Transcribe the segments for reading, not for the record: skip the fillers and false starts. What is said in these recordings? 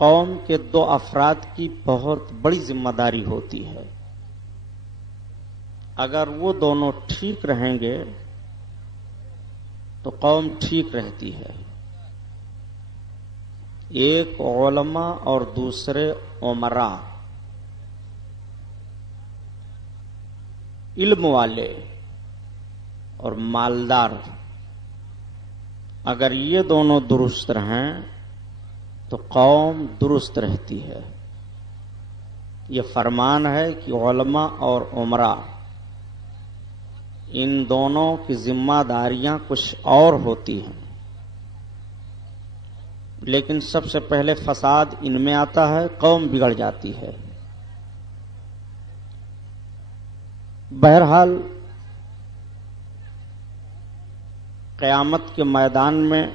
قوم کے دو افراد کی بہت بڑی ذمہ داری ہوتی ہے. اگر وہ دونوں ٹھیک رہیں گے تو قوم ٹھیک رہتی ہے. ایک علماء اور دوسرے امراء، علم والے اور مالدار، اگر یہ دونوں درست رہیں تو قوم درست رہتی ہے. یہ فرمان ہے کہ علماء اور امراء ان دونوں کی ذمہ داریاں کچھ اور ہوتی ہیں، لیکن سب سے پہلے فساد ان میں آتا ہے، قوم بگڑ جاتی ہے. بہرحال قیامت کے میدان میں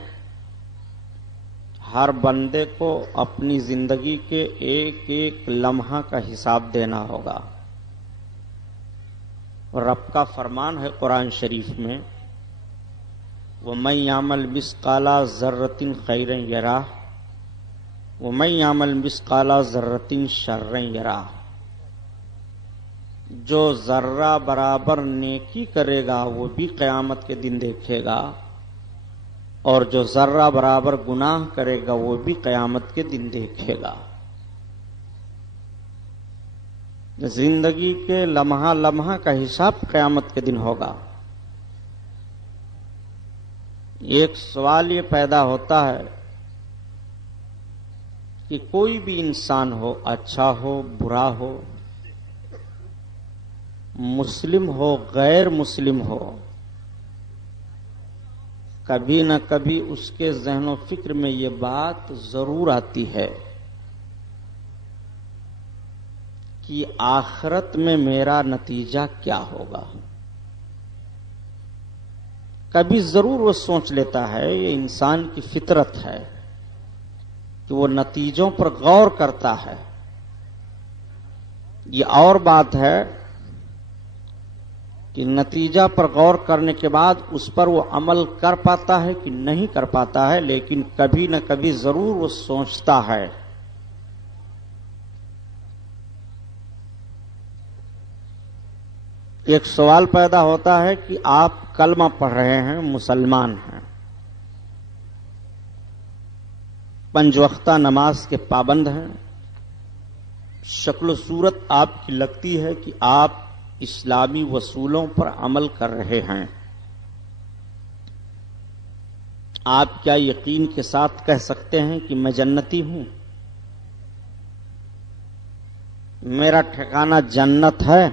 ہر بندے کو اپنی زندگی کے ایک ایک لمحہ کا حساب دینا ہوگا. رب کا فرمان ہے قرآن شریف میں، وَمَن يَعْمَلْ مِثْقَالَ ذَرَّةٍ خَيْرًا يَرَهُ وَمَن يَعْمَلْ مِثْقَالَ ذَرَّةٍ شَرًّا يَرَهُ. جو ذرہ برابر نیکی کرے گا وہ بھی قیامت کے دن دیکھے گا، اور جو ذرہ برابر گناہ کرے گا وہ بھی قیامت کے دن دیکھے گا. زندگی کے لمحہ لمحہ کا حساب قیامت کے دن ہوگا. ایک سوال یہ پیدا ہوتا ہے کہ کوئی بھی انسان ہو، اچھا ہو برا ہو، مسلم ہو غیر مسلم ہو، کبھی نہ کبھی اس کے ذہن و فکر میں یہ بات ضرور آتی ہے کہ آخرت میں میرا نتیجہ کیا ہوگا. کبھی ضرور وہ سوچ لیتا ہے، یہ انسان کی فطرت ہے کہ وہ نتیجوں پر غور کرتا ہے. یہ اور بات ہے کہ نتیجہ پر غور کرنے کے بعد اس پر وہ عمل کر پاتا ہے کہ نہیں کر پاتا ہے، لیکن کبھی نہ کبھی ضرور وہ سوچتا ہے. ایک سوال پیدا ہوتا ہے کہ آپ کلمہ پڑھ رہے ہیں، مسلمان ہیں، 5 وقتہ نماز کے پابند ہیں، شکل و صورت آپ کی لگتی ہے کہ آپ اسلامی اصولوں پر عمل کر رہے ہیں. آپ کیا یقین کے ساتھ کہہ سکتے ہیں کہ میں جنتی ہوں؟ میرا ٹھکانہ جنت ہے؟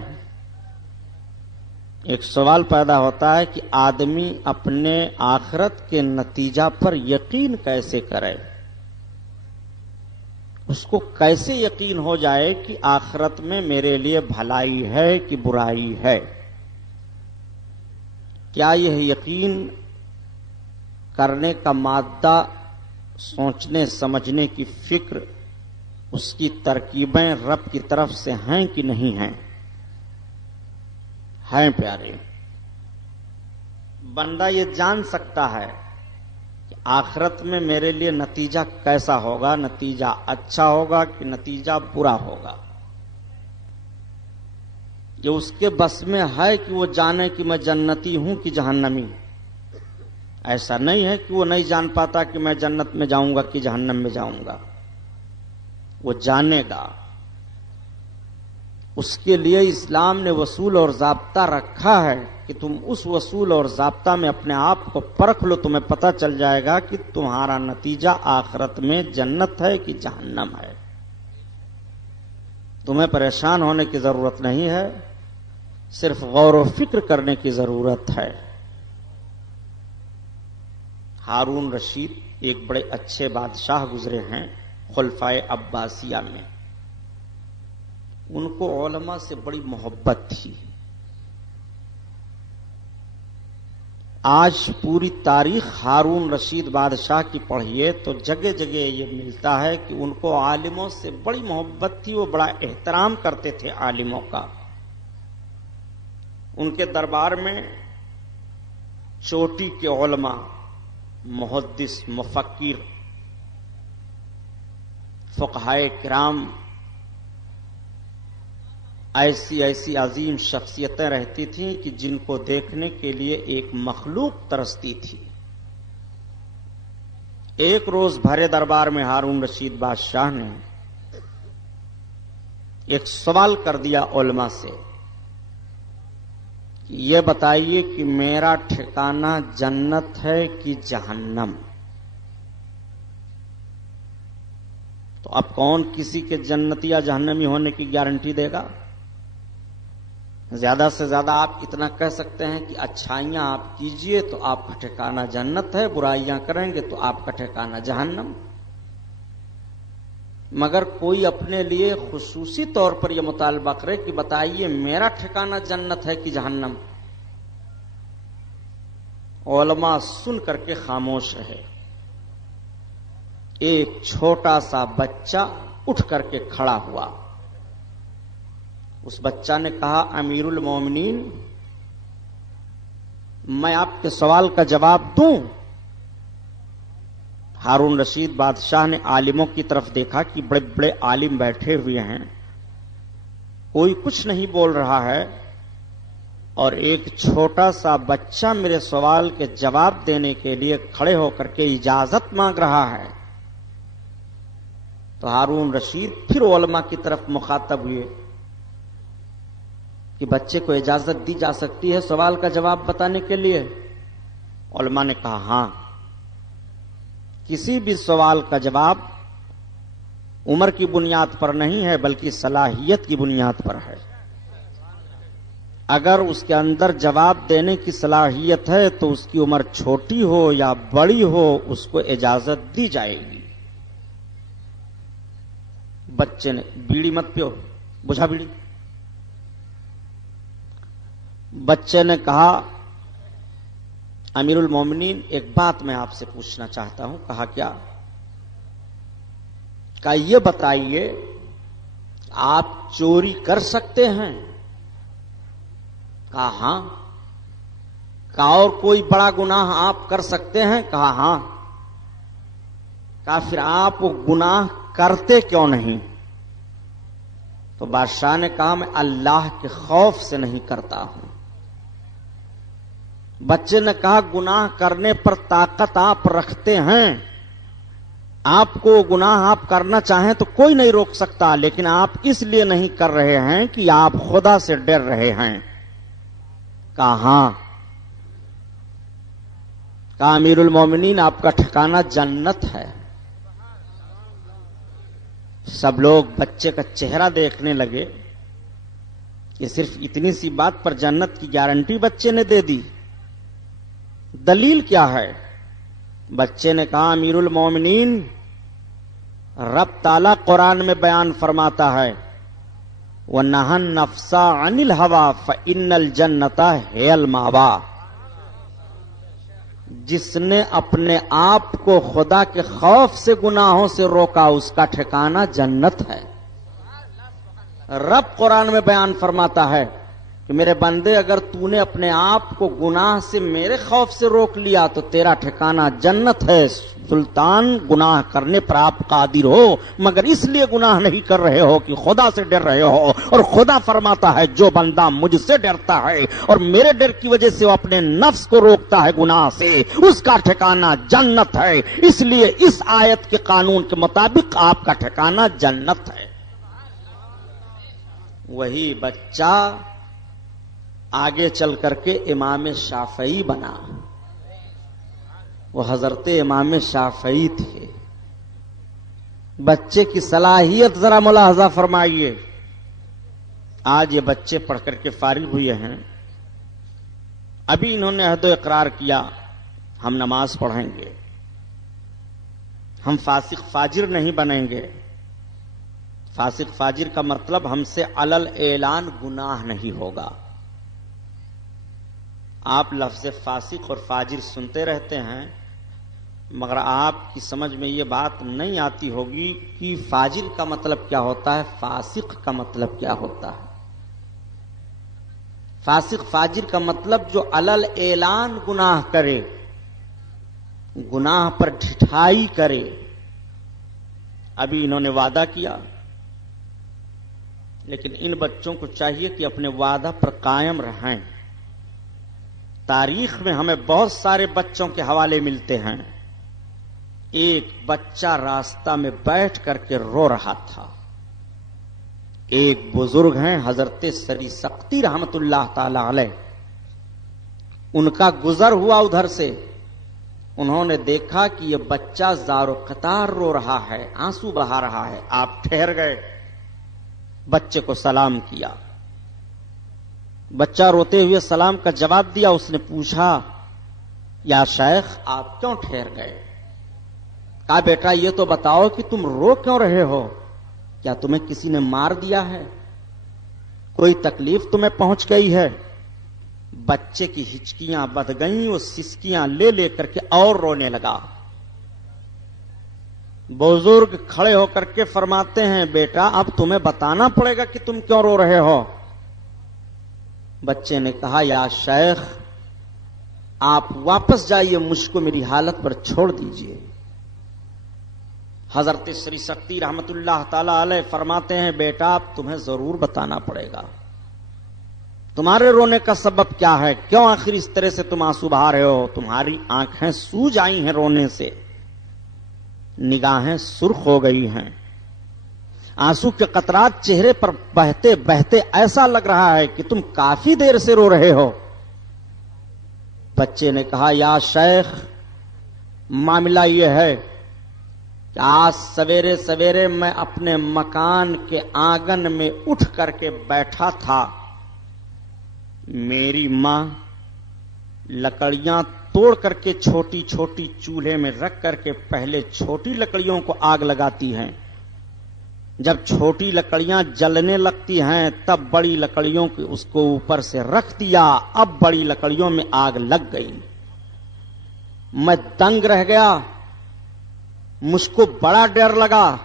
ایک سوال پیدا ہوتا ہے کہ آدمی اپنے آخرت کے نتیجہ پر یقین کیسے کرے؟ اس کو کیسے یقین ہو جائے کہ آخرت میں میرے لیے بھلائی ہے کہ برائی ہے؟ کیا یہ یقین کرنے کا مادہ، سوچنے سمجھنے کی فکر، اس کی ترکیبیں رب کی طرف سے ہیں کہ نہیں ہیں؟ ہیں پیارے. بندہ یہ جان سکتا ہے کہ آخرت میں میرے لیے نتیجہ کیسا ہوگا، نتیجہ اچھا ہوگا کہ نتیجہ برا ہوگا. یہ اس کے بس میں ہے کہ وہ جانے کہ میں جنتی ہوں کہ جہنمی. ایسا نہیں ہے کہ وہ نہیں جان پاتا کہ میں جنت میں جاؤں گا کہ جہنم میں جاؤں گا. وہ جانے گا. اس کے لیے اسلام نے اصول اور ضابطہ رکھا ہے کہ تم اس اصول اور ضابطہ میں اپنے آپ کو پرکھ لو، تمہیں پتہ چل جائے گا کہ تمہارا نتیجہ آخرت میں جنت ہے کہ جہنم ہے. تمہیں پریشان ہونے کی ضرورت نہیں ہے، صرف غور و فکر کرنے کی ضرورت ہے. ہارون رشید ایک بڑے اچھے بادشاہ گزرے ہیں خلفائے عباسیہ میں. ان کو علماء سے بڑی محبت تھی. آج پوری تاریخ ہارون رشید بادشاہ کی پڑھیے تو جگہ جگہ یہ ملتا ہے کہ ان کو عالموں سے بڑی محبت تھی. وہ بڑا احترام کرتے تھے عالموں کا. ان کے دربار میں چوٹی کے علماء، محدث، مفکر، فقہائے کرام ایسی ایسی عظیم شخصیتیں رہتی تھیں کہ جن کو دیکھنے کے لیے ایک مخلوق ترستی تھی. ایک روز بھرے دربار میں ہارون رشید بادشاہ نے ایک سوال کر دیا علماء سے کہ یہ بتائیے کہ میرا ٹھکانہ جنت ہے کہ جہنم؟ تو اب کون کسی کے جنتی یا جہنمی ہونے کی گارنٹی دے گا؟ زیادہ سے زیادہ آپ اتنا کہہ سکتے ہیں کہ اچھائیاں آپ کیجئے تو آپ کا ٹھکانہ جنت ہے، برائیاں کریں گے تو آپ کا ٹھکانہ جہنم. مگر کوئی اپنے لیے خصوصی طور پر یہ مطالبہ کرے کہ بتائیے میرا ٹھکانہ جنت ہے کہ جہنم؟ علماء سن کر کے خاموش رہے. ایک چھوٹا سا بچہ اٹھ کر کے کھڑا ہوا. اس بچہ نے کہا امیر المومنین میں آپ کے سوال کا جواب دوں؟ ہارون رشید بادشاہ نے عالموں کی طرف دیکھا کہ بڑے بڑے عالم بیٹھے ہوئے ہیں، کوئی کچھ نہیں بول رہا ہے، اور ایک چھوٹا سا بچہ میرے سوال کے جواب دینے کے لیے کھڑے ہو کر کے اجازت مانگ رہا ہے. تو ہارون رشید پھر علماء کی طرف مخاطب ہوئے کہ بچے کو اجازت دی جا سکتی ہے سوال کا جواب بتانے کے لیے؟ علماء نے کہا ہاں، کسی بھی سوال کا جواب عمر کی بنیاد پر نہیں ہے بلکہ صلاحیت کی بنیاد پر ہے. اگر اس کے اندر جواب دینے کی صلاحیت ہے تو اس کی عمر چھوٹی ہو یا بڑی ہو اس کو اجازت دی جائے گی. بچے نے بیڑی مت پیو، بجھا بیڑی. بچے نے کہا امیر المومنین ایک بات میں آپ سے پوچھنا چاہتا ہوں. کہا کیا؟ کہا یہ بتائیے آپ چوری کر سکتے ہیں؟ کہا ہاں. کہا اور کوئی بڑا گناہ آپ کر سکتے ہیں؟ کہا ہاں. کہا پھر آپ وہ گناہ کرتے کیوں نہیں؟ تو بادشاہ نے کہا میں اللہ کے خوف سے نہیں کرتا ہوں. بچے نے کہا گناہ کرنے پر طاقت آپ رکھتے ہیں، آپ کو گناہ آپ کرنا چاہیں تو کوئی نہیں روک سکتا، لیکن آپ اس لیے نہیں کر رہے ہیں کہ آپ خدا سے ڈر رہے ہیں. کہا ہاں. کہا امیر المومنین آپ کا ٹھکانہ جنت ہے. سب لوگ بچے کا چہرہ دیکھنے لگے کہ صرف اتنی سی بات پر جنت کی گارنٹی بچے نے دے دی. دلیل کیا ہے؟ بچے نے کہا امیر المومنین رب تعالیٰ قرآن میں بیان فرماتا ہے وَنَهَا النَّفْسَ عَنِ الْهَوَىٰ فَإِنَّ الْجَنَّةَ هِيَ الْمَأْوَىٰ. جس نے اپنے آپ کو خدا کے خوف سے گناہوں سے روکا اس کا ٹھکانہ جنت ہے. رب قرآن میں بیان فرماتا ہے کہ میرے بندے اگر تو نے اپنے آپ کو گناہ سے میرے خوف سے روک لیا تو تیرا ٹھکانہ جنت ہے. سلطان گناہ کرنے پر آپ قادر ہو مگر اس لیے گناہ نہیں کر رہے ہو کہ خدا سے ڈر رہے ہو، اور خدا فرماتا ہے جو بندہ مجھ سے ڈرتا ہے اور میرے ڈر کی وجہ سے وہ اپنے نفس کو روکتا ہے گناہ سے اس کا ٹھکانہ جنت ہے. اس لیے اس آیت کے قانون کے مطابق آپ کا ٹھکانہ جنت ہے. وہی بچہ آگے چل کر کے امام شافعی بنا. وہ حضرت امام شافعی تھے. بچے کی صلاحیت ذرا ملاحظہ فرمائیے. آج یہ بچے پڑھ کر کے فارغ ہوئے ہیں، ابھی انہوں نے عہد و اقرار کیا ہم نماز پڑھیں گے، ہم فاسق فاجر نہیں بنیں گے. فاسق فاجر کا مطلب ہم سے علل اعلان گناہ نہیں ہوگا. آپ لفظ فاسق اور فاجر سنتے رہتے ہیں مگر آپ کی سمجھ میں یہ بات نہیں آتی ہوگی کہ فاجر کا مطلب کیا ہوتا ہے، فاسق کا مطلب کیا ہوتا ہے. فاسق فاجر کا مطلب جو علل اعلان گناہ کرے، گناہ پر ڈھٹائی کرے، ابھی انہوں نے وعدہ کیا، لیکن ان بچوں کو چاہیے کہ اپنے وعدہ پر قائم رہیں۔ تاریخ میں ہمیں بہت سارے بچوں کے حوالے ملتے ہیں۔ ایک بچہ راستہ میں بیٹھ کر کے رو رہا تھا۔ ایک بزرگ ہیں حضرت سری سختی رحمت اللہ تعالی علیہ، ان کا گزر ہوا ادھر سے، انہوں نے دیکھا کہ یہ بچہ زار و قطار رو رہا ہے، آنسو بہا رہا ہے۔ آپ ٹھہر گئے، بچے کو سلام کیا۔ بچہ روتے ہوئے سلام کا جواب دیا۔ اس نے پوچھا، یا شیخ آپ کیوں ٹھہر گئے؟ کہا بیٹا یہ تو بتاؤ کہ تم رو کیوں رہے ہو؟ کیا تمہیں کسی نے مار دیا ہے؟ کوئی تکلیف تمہیں پہنچ گئی ہے؟ بچے کی ہچکیاں بندھ گئیں، وہ سسکیاں لے لے کر کے اور رونے لگا۔ بزرگ کھڑے ہو کر کے فرماتے ہیں، بیٹا اب تمہیں بتانا پڑے گا کہ تم کیوں رو رہے ہو۔ بچے نے کہا، یا شیخ آپ واپس جائیے، مجھ کو میری حالت پر چھوڑ دیجئے۔ حضرت سری سختی رحمت اللہ تعالی علیہ فرماتے ہیں، بیٹا اب تمہیں ضرور بتانا پڑے گا، تمہارے رونے کا سبب کیا ہے؟ کیوں آخر اس طرح سے تم آنسو بہا رہے ہو؟ تمہاری آنکھیں سوج آئی ہیں رونے سے، نگاہیں سرخ ہو گئی ہیں، آنسو کے قطرات چہرے پر بہتے بہتے ایسا لگ رہا ہے کہ تم کافی دیر سے رو رہے ہو۔ بچے نے کہا، یا شیخ معاملہ یہ ہے کہ آج سویرے سویرے میں اپنے مکان کے آنگن میں اٹھ کر کے بیٹھا تھا، میری ماں لکڑیاں توڑ کر کے چھوٹی چھوٹی چولہے میں رکھ کر کے پہلے چھوٹی لکڑیوں کو آگ لگاتی ہیں، جب چھوٹی لکڑیاں جلنے لگتی ہیں تب بڑی لکڑیوں کو اس کو اوپر سے رکھ دیا، اب بڑی لکڑیوں میں آگ لگ گئی۔ میں دنگ رہ گیا، مجھ کو بڑا ڈر لگا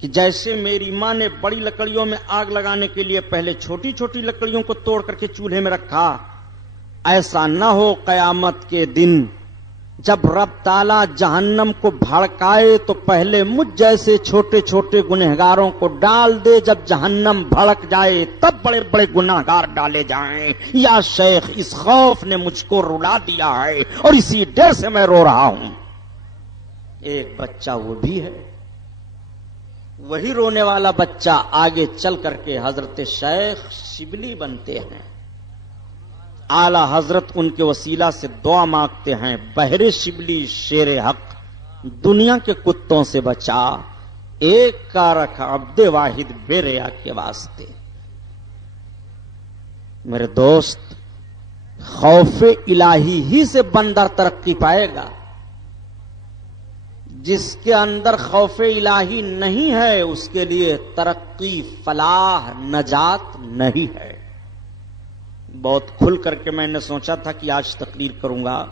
کہ جیسے میری ماں نے بڑی لکڑیوں میں آگ لگانے کے لیے پہلے چھوٹی چھوٹی لکڑیوں کو توڑ کر کے چولہے میں رکھا، ایسا نہ ہو قیامت کے دن جب رب تعالیٰ جہنم کو بھڑکائے تو پہلے مجھ جیسے چھوٹے چھوٹے گنہگاروں کو ڈال دے، جب جہنم بھڑک جائے تب بڑے بڑے گنہگار ڈالے جائیں۔ یا شیخ اس خوف نے مجھ کو رلا دیا ہے اور اسی ڈر سے میں رو رہا ہوں۔ ایک بچہ وہ بھی ہے، وہی رونے والا بچہ آگے چل کر کے حضرت شیخ شبلی بنتے ہیں۔ اعلی حضرت ان کے وسیلہ سے دعا مانگتے ہیں، بہر شبلی شیر حق دنیا کے کتوں سے بچا، ایک کا رکھ عبد واحد بے ریا کے واسطے۔ میرے دوست، خوف الہی ہی سے بندہ ترقی پائے گا۔ جس کے اندر خوف الہی نہیں ہے اس کے لیے ترقی، فلاح، نجات نہیں ہے۔ بہت کھل کر کے میں نے سوچا تھا کہ آج تقریر کروں گا،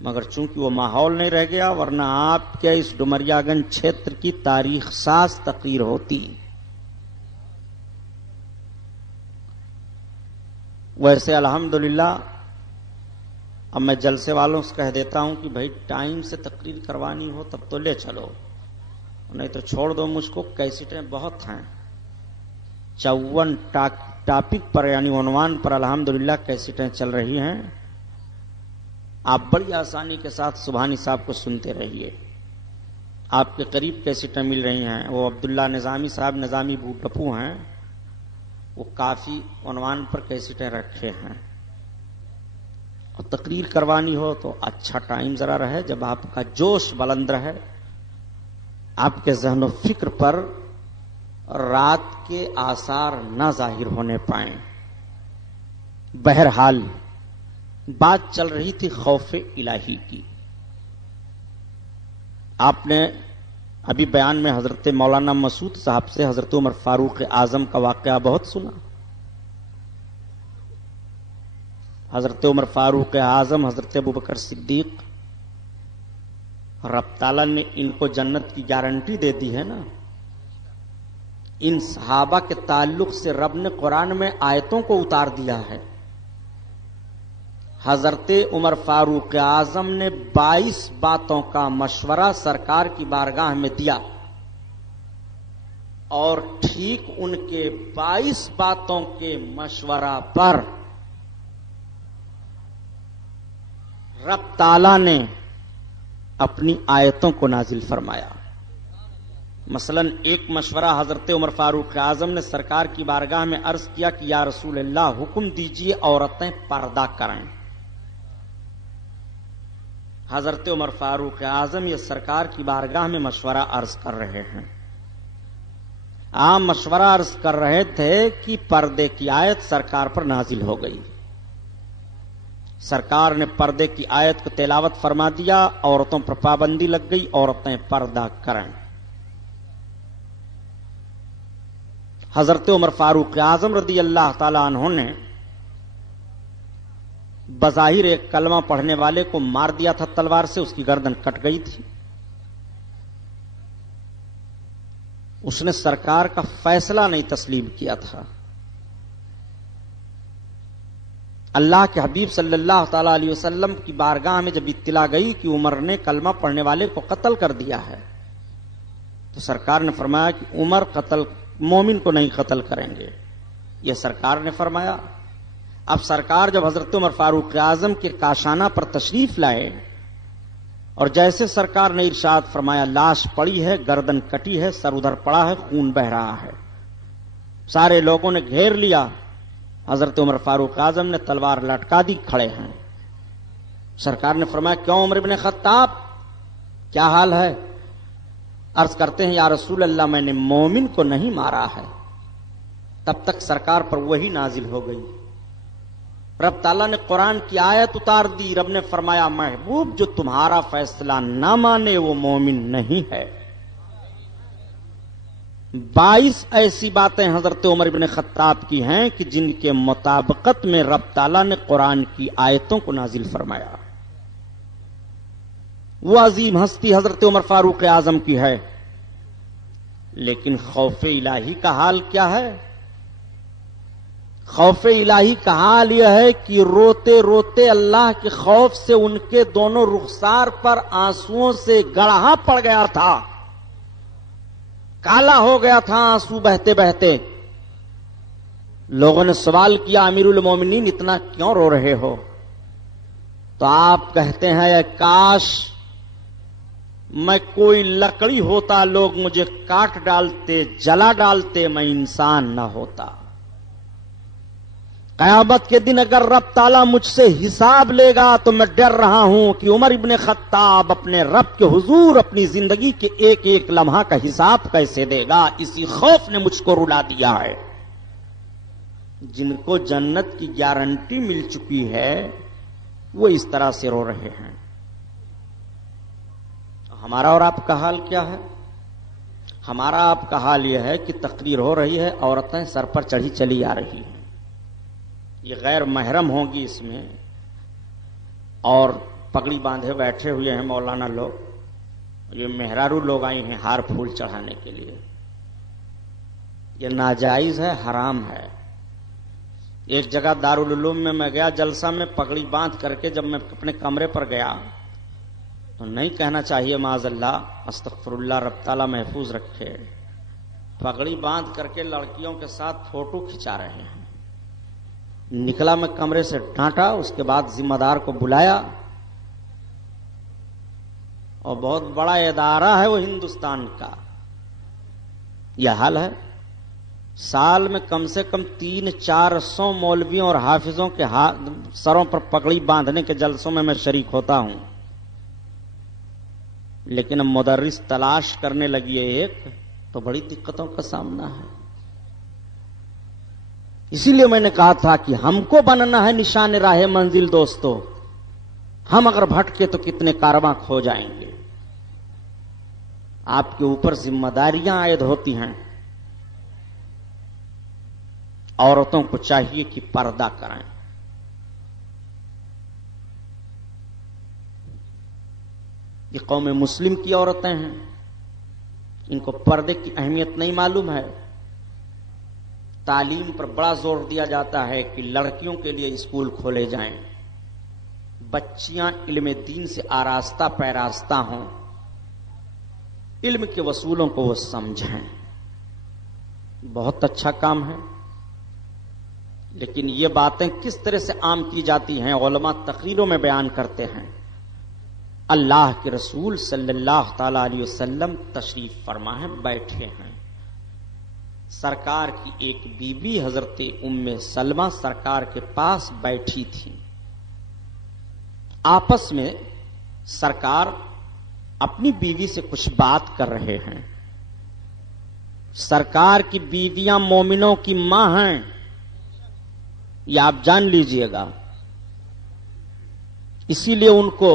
مگر چونکہ وہ ماحول نہیں رہ گیا، ورنہ آپ کے اس ڈمریا گنج چھیتر کی تاریخ ساز تقریر ہوتی۔ ویسے الحمدللہ اب میں جلسے والوں سے کہہ دیتا ہوں کہ بھائی ٹائم سے تقریر کروانی ہو تب تو لے چلو، نہیں تو چھوڑ دو مجھ کو، کیسٹیں بہت ہیں، 54 ٹاپک پر یعنی عنوان پر الحمدللہ کیسٹیں چل رہی ہیں۔ آپ بڑی آسانی کے ساتھ سبحانی صاحب کو سنتے رہیے، آپ کے قریب کیسٹیں مل رہی ہیں۔ وہ عبداللہ نظامی صاحب نظامی بوٹپو ہیں، وہ کافی عنوان پر کیسٹیں رکھے ہیں۔ اور تقریر کروانی ہو تو اچھا ٹائم ذرا رہے جب آپ کا جوش بلند رہے، آپ کے ذہن و فکر پر رات کے آثار نہ ظاہر ہونے پائیں۔ بہرحال بات چل رہی تھی خوف الہی کی۔ آپ نے ابھی بیان میں حضرت مولانا مسعود صاحب سے حضرت عمر فاروق اعظم کا واقعہ بہت سنا۔ حضرت عمر فاروق اعظم، حضرت ابوبکر صدیق، رب تعالیٰ نے ان کو جنت کی گارنٹی دے دی ہے نا۔ ان صحابہ کے تعلق سے رب نے قرآن میں آیتوں کو اتار دیا ہے۔ حضرت عمر فاروق اعظم نے 22 باتوں کا مشورہ سرکار کی بارگاہ میں دیا اور ٹھیک ان کے 22 باتوں کے مشورہ پر رب تعالی نے اپنی آیتوں کو نازل فرمایا۔ مثلا ایک مشورہ حضرت عمر فاروق اعظم نے سرکار کی بارگاہ میں عرض کیا کہ یا رسول اللہ حکم دیجئے عورتیں پردہ کریں۔ حضرت عمر فاروق اعظم یہ سرکار کی بارگاہ میں مشورہ عرض کر رہے ہیں۔ آپ مشورہ عرض کر رہے تھے کہ پردے کی آیت سرکار پر نازل ہو گئی۔ سرکار نے پردے کی آیت کو تلاوت فرما دیا، عورتوں پر پابندی لگ گئی، عورتیں پردہ کریں۔ حضرت عمر فاروق اعظم رضی اللہ تعالی عنہ نے بظاہر ایک کلمہ پڑھنے والے کو مار دیا تھا تلوار سے، اس کی گردن کٹ گئی تھی۔ اس نے سرکار کا فیصلہ نہیں تسلیم کیا تھا۔ اللہ کے حبیب صلی اللہ تعالی علیہ وسلم کی بارگاہ میں جب اطلاع گئی کہ عمر نے کلمہ پڑھنے والے کو قتل کر دیا ہے، تو سرکار نے فرمایا کہ عمر مومن کو نہیں قتل کریں گے، یہ سرکار نے فرمایا۔ اب سرکار جب حضرت عمر فاروق اعظم کے کاشانہ پر تشریف لائے اور جیسے سرکار نے ارشاد فرمایا لاش پڑی ہے، گردن کٹی ہے، سر ادھر پڑا ہے، خون بہ رہا ہے، سارے لوگوں نے گھیر لیا۔ حضرت عمر فاروق اعظم نے تلوار لٹکا دی، کھڑے ہیں۔ سرکار نے فرمایا کیوں عمر بن خطاب، کیا حال ہے؟ عرض کرتے ہیں یا رسول اللہ میں نے مومن کو نہیں مارا ہے۔ تب تک سرکار پر وہی نازل ہو گئی، رب تعالیٰ نے قرآن کی آیت اتار دی۔ رب نے فرمایا محبوب جو تمہارا فیصلہ نہ مانے وہ مومن نہیں ہے۔ 22 ایسی باتیں حضرت عمر بن خطاب کی ہیں کہ جن کے مطابقت میں رب تعالیٰ نے قرآن کی آیتوں کو نازل فرمایا۔ وہ عظیم ہستی حضرت عمر فاروق اعظم کی ہے، لیکن خوف الہی کا حال کیا ہے؟ خوف الہی کا حال یہ ہے کہ روتے روتے اللہ کے خوف سے ان کے دونوں رخسار پر آنسوؤں سے گڑھا پڑ گیا تھا، کالا ہو گیا تھا آنسو بہتے بہتے۔ لوگوں نے سوال کیا امیر المومنین اتنا کیوں رو رہے ہو؟ تو آپ کہتے ہیں اے کاش میں کوئی لکڑی ہوتا، لوگ مجھے کاٹ ڈالتے، جلا ڈالتے، میں انسان نہ ہوتا۔ قیامت کے دن اگر رب تعالیٰ مجھ سے حساب لے گا تو میں ڈر رہا ہوں کہ عمر ابن خطاب اپنے رب کے حضور اپنی زندگی کے ایک ایک لمحہ کا حساب کیسے دے گا، اسی خوف نے مجھ کو رلا دیا ہے۔ جن کو جنت کی گارنٹی مل چکی ہے وہ اس طرح سے رو رہے ہیں۔ ہمارا اور آپ کا حال کیا ہے؟ ہمارا آپ کا حال یہ ہے کہ تقریر ہو رہی ہے، عورتیں سر پر چڑھی چلی آ رہی ہیں، یہ غیر محرم ہوں گی اس میں، اور پگڑی باندھے بیٹھے ہوئے ہیں مولانا لوگ، یہ مہرارو لوگ آئی ہیں ہار پھول چڑھانے کے لیے۔ یہ ناجائز ہے، حرام ہے۔ ایک جگہ دارالعلوم میں میں گیا جلسہ میں، پگڑی باندھ کر کے جب میں اپنے کمرے پر گیا تو نہیں کہنا چاہیے معاذ اللہ، استغفر اللہ، رب تعالیٰ محفوظ رکھے، پگڑی باندھ کر کے لڑکیوں کے ساتھ فوٹو کھنچا رہے ہیں۔ نکلا میں کمرے سے، ڈانٹا، اس کے بعد ذمہ دار کو بلایا، اور بہت بڑا ادارہ ہے وہ ہندوستان کا، یہ حال ہے۔ سال میں کم سے کم 300-400 مولویوں اور حافظوں کے سروں پر پگڑی باندھنے کے جلسوں میں شریک ہوتا ہوں، لیکن اب مدرس تلاش کرنے لگی ہے ایک تو بڑی دقتوں کا سامنا ہے۔ اسی لیے میں نے کہا تھا کہ ہم کو بننا ہے نشان راہ منزل دوستو، ہم اگر بھٹکے تو کتنے کارواں کھو جائیں گے۔ آپ کے اوپر ذمہ داریاں عائد ہوتی ہیں، عورتوں کو چاہیے کہ پردہ کریں۔ یہ قوم مسلم کی عورتیں ہیں، ان کو پردے کی اہمیت نہیں معلوم ہے۔ تعلیم پر بڑا زور دیا جاتا ہے کہ لڑکیوں کے لیے اسکول کھولے جائیں، بچیاں علم دین سے آراستہ پیراستہ ہوں، علم کے وصولوں کو وہ سمجھیں۔ بہت اچھا کام ہے، لیکن یہ باتیں کس طرح سے عام کی جاتی ہیں علماء تقریروں میں بیان کرتے ہیں۔ اللہ کے رسول صلی اللہ تعالی علیہ وسلم تشریف فرما ہیں، بیٹھے ہیں، سرکار کی ایک بیوی حضرت ام سلمہ سرکار کے پاس بیٹھی تھی، آپس میں سرکار اپنی بیوی سے کچھ بات کر رہے ہیں۔ سرکار کی بیویاں مومنوں کی ماں ہیں، یہ آپ جان لیجئے گا، اسی لیے ان کو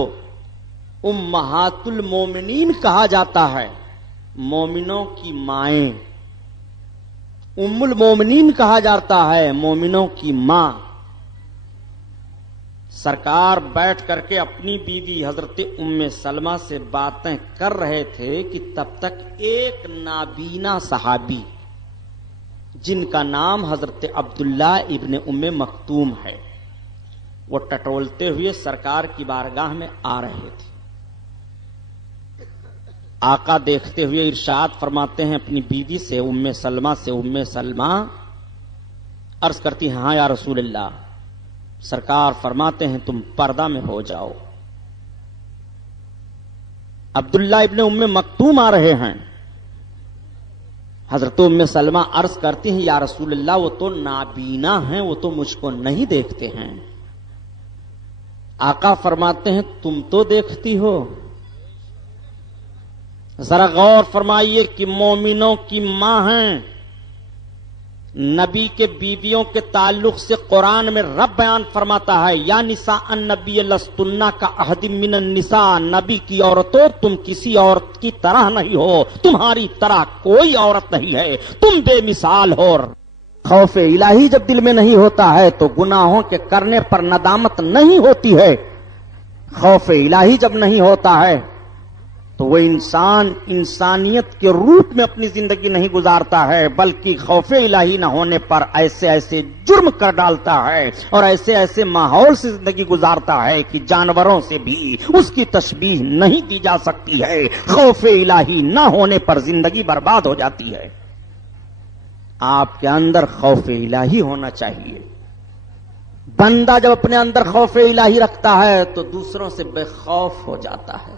امہات المومنین کہا جاتا ہے، مومنوں کی مائیں، ام المومنین کہا جاتا ہے، مومنوں کی ماں۔ سرکار بیٹھ کر کے اپنی بیوی حضرت ام سلمہ سے باتیں کر رہے تھے کہ تب تک ایک نابینا صحابی جن کا نام حضرت عبداللہ ابن ام مکتوم ہے، وہ ٹٹولتے ہوئے سرکار کی بارگاہ میں آ رہے تھے۔ آقا دیکھتے ہوئے ارشاد فرماتے ہیں اپنی بیوی سے ام سلمہ سے، ام سلمہ عرض کرتی ہیں ہاں یا رسول اللہ۔ سرکار فرماتے ہیں تم پردہ میں ہو جاؤ۔ عبداللہ ابن ام مکتوم آ رہے ہیں، حضرت ام سلمہ عرض کرتی ہیں یا رسول اللہ وہ تو نابینا ہیں، وہ تو مجھ کو نہیں دیکھتے ہیں۔ آقا فرماتے ہیں تم تو دیکھتی ہو۔ ذرا غور فرمائیے کہ مومنوں کی ماں ہیں، نبی کے بیویوں کے تعلق سے قرآن میں رب بیان فرماتا ہے یا نساء النبی لستن کا احد من النساء، نبی کی عورتوں تم کسی عورت کی طرح نہیں ہو، تمہاری طرح کوئی عورت نہیں ہے، تم بے مثال ہو۔ خوف الہی جب دل میں نہیں ہوتا ہے تو گناہوں کے کرنے پر ندامت نہیں ہوتی ہے۔ خوف الہی جب نہیں ہوتا ہے تو وہ انسان انسانیت کے روپ میں اپنی زندگی نہیں گزارتا ہے، بلکہ خوف الہی نہ ہونے پر ایسے ایسے جرم کر ڈالتا ہے اور ایسے ایسے ماحول سے زندگی گزارتا ہے کہ جانوروں سے بھی اس کی تشبیہ نہیں دی جا سکتی ہے۔ خوف الہی نہ ہونے پر زندگی برباد ہو جاتی ہے۔ آپ کے اندر خوف الہی ہونا چاہیے۔ بندہ جب اپنے اندر خوف الہی رکھتا ہے تو دوسروں سے بے خوف ہو جاتا ہے۔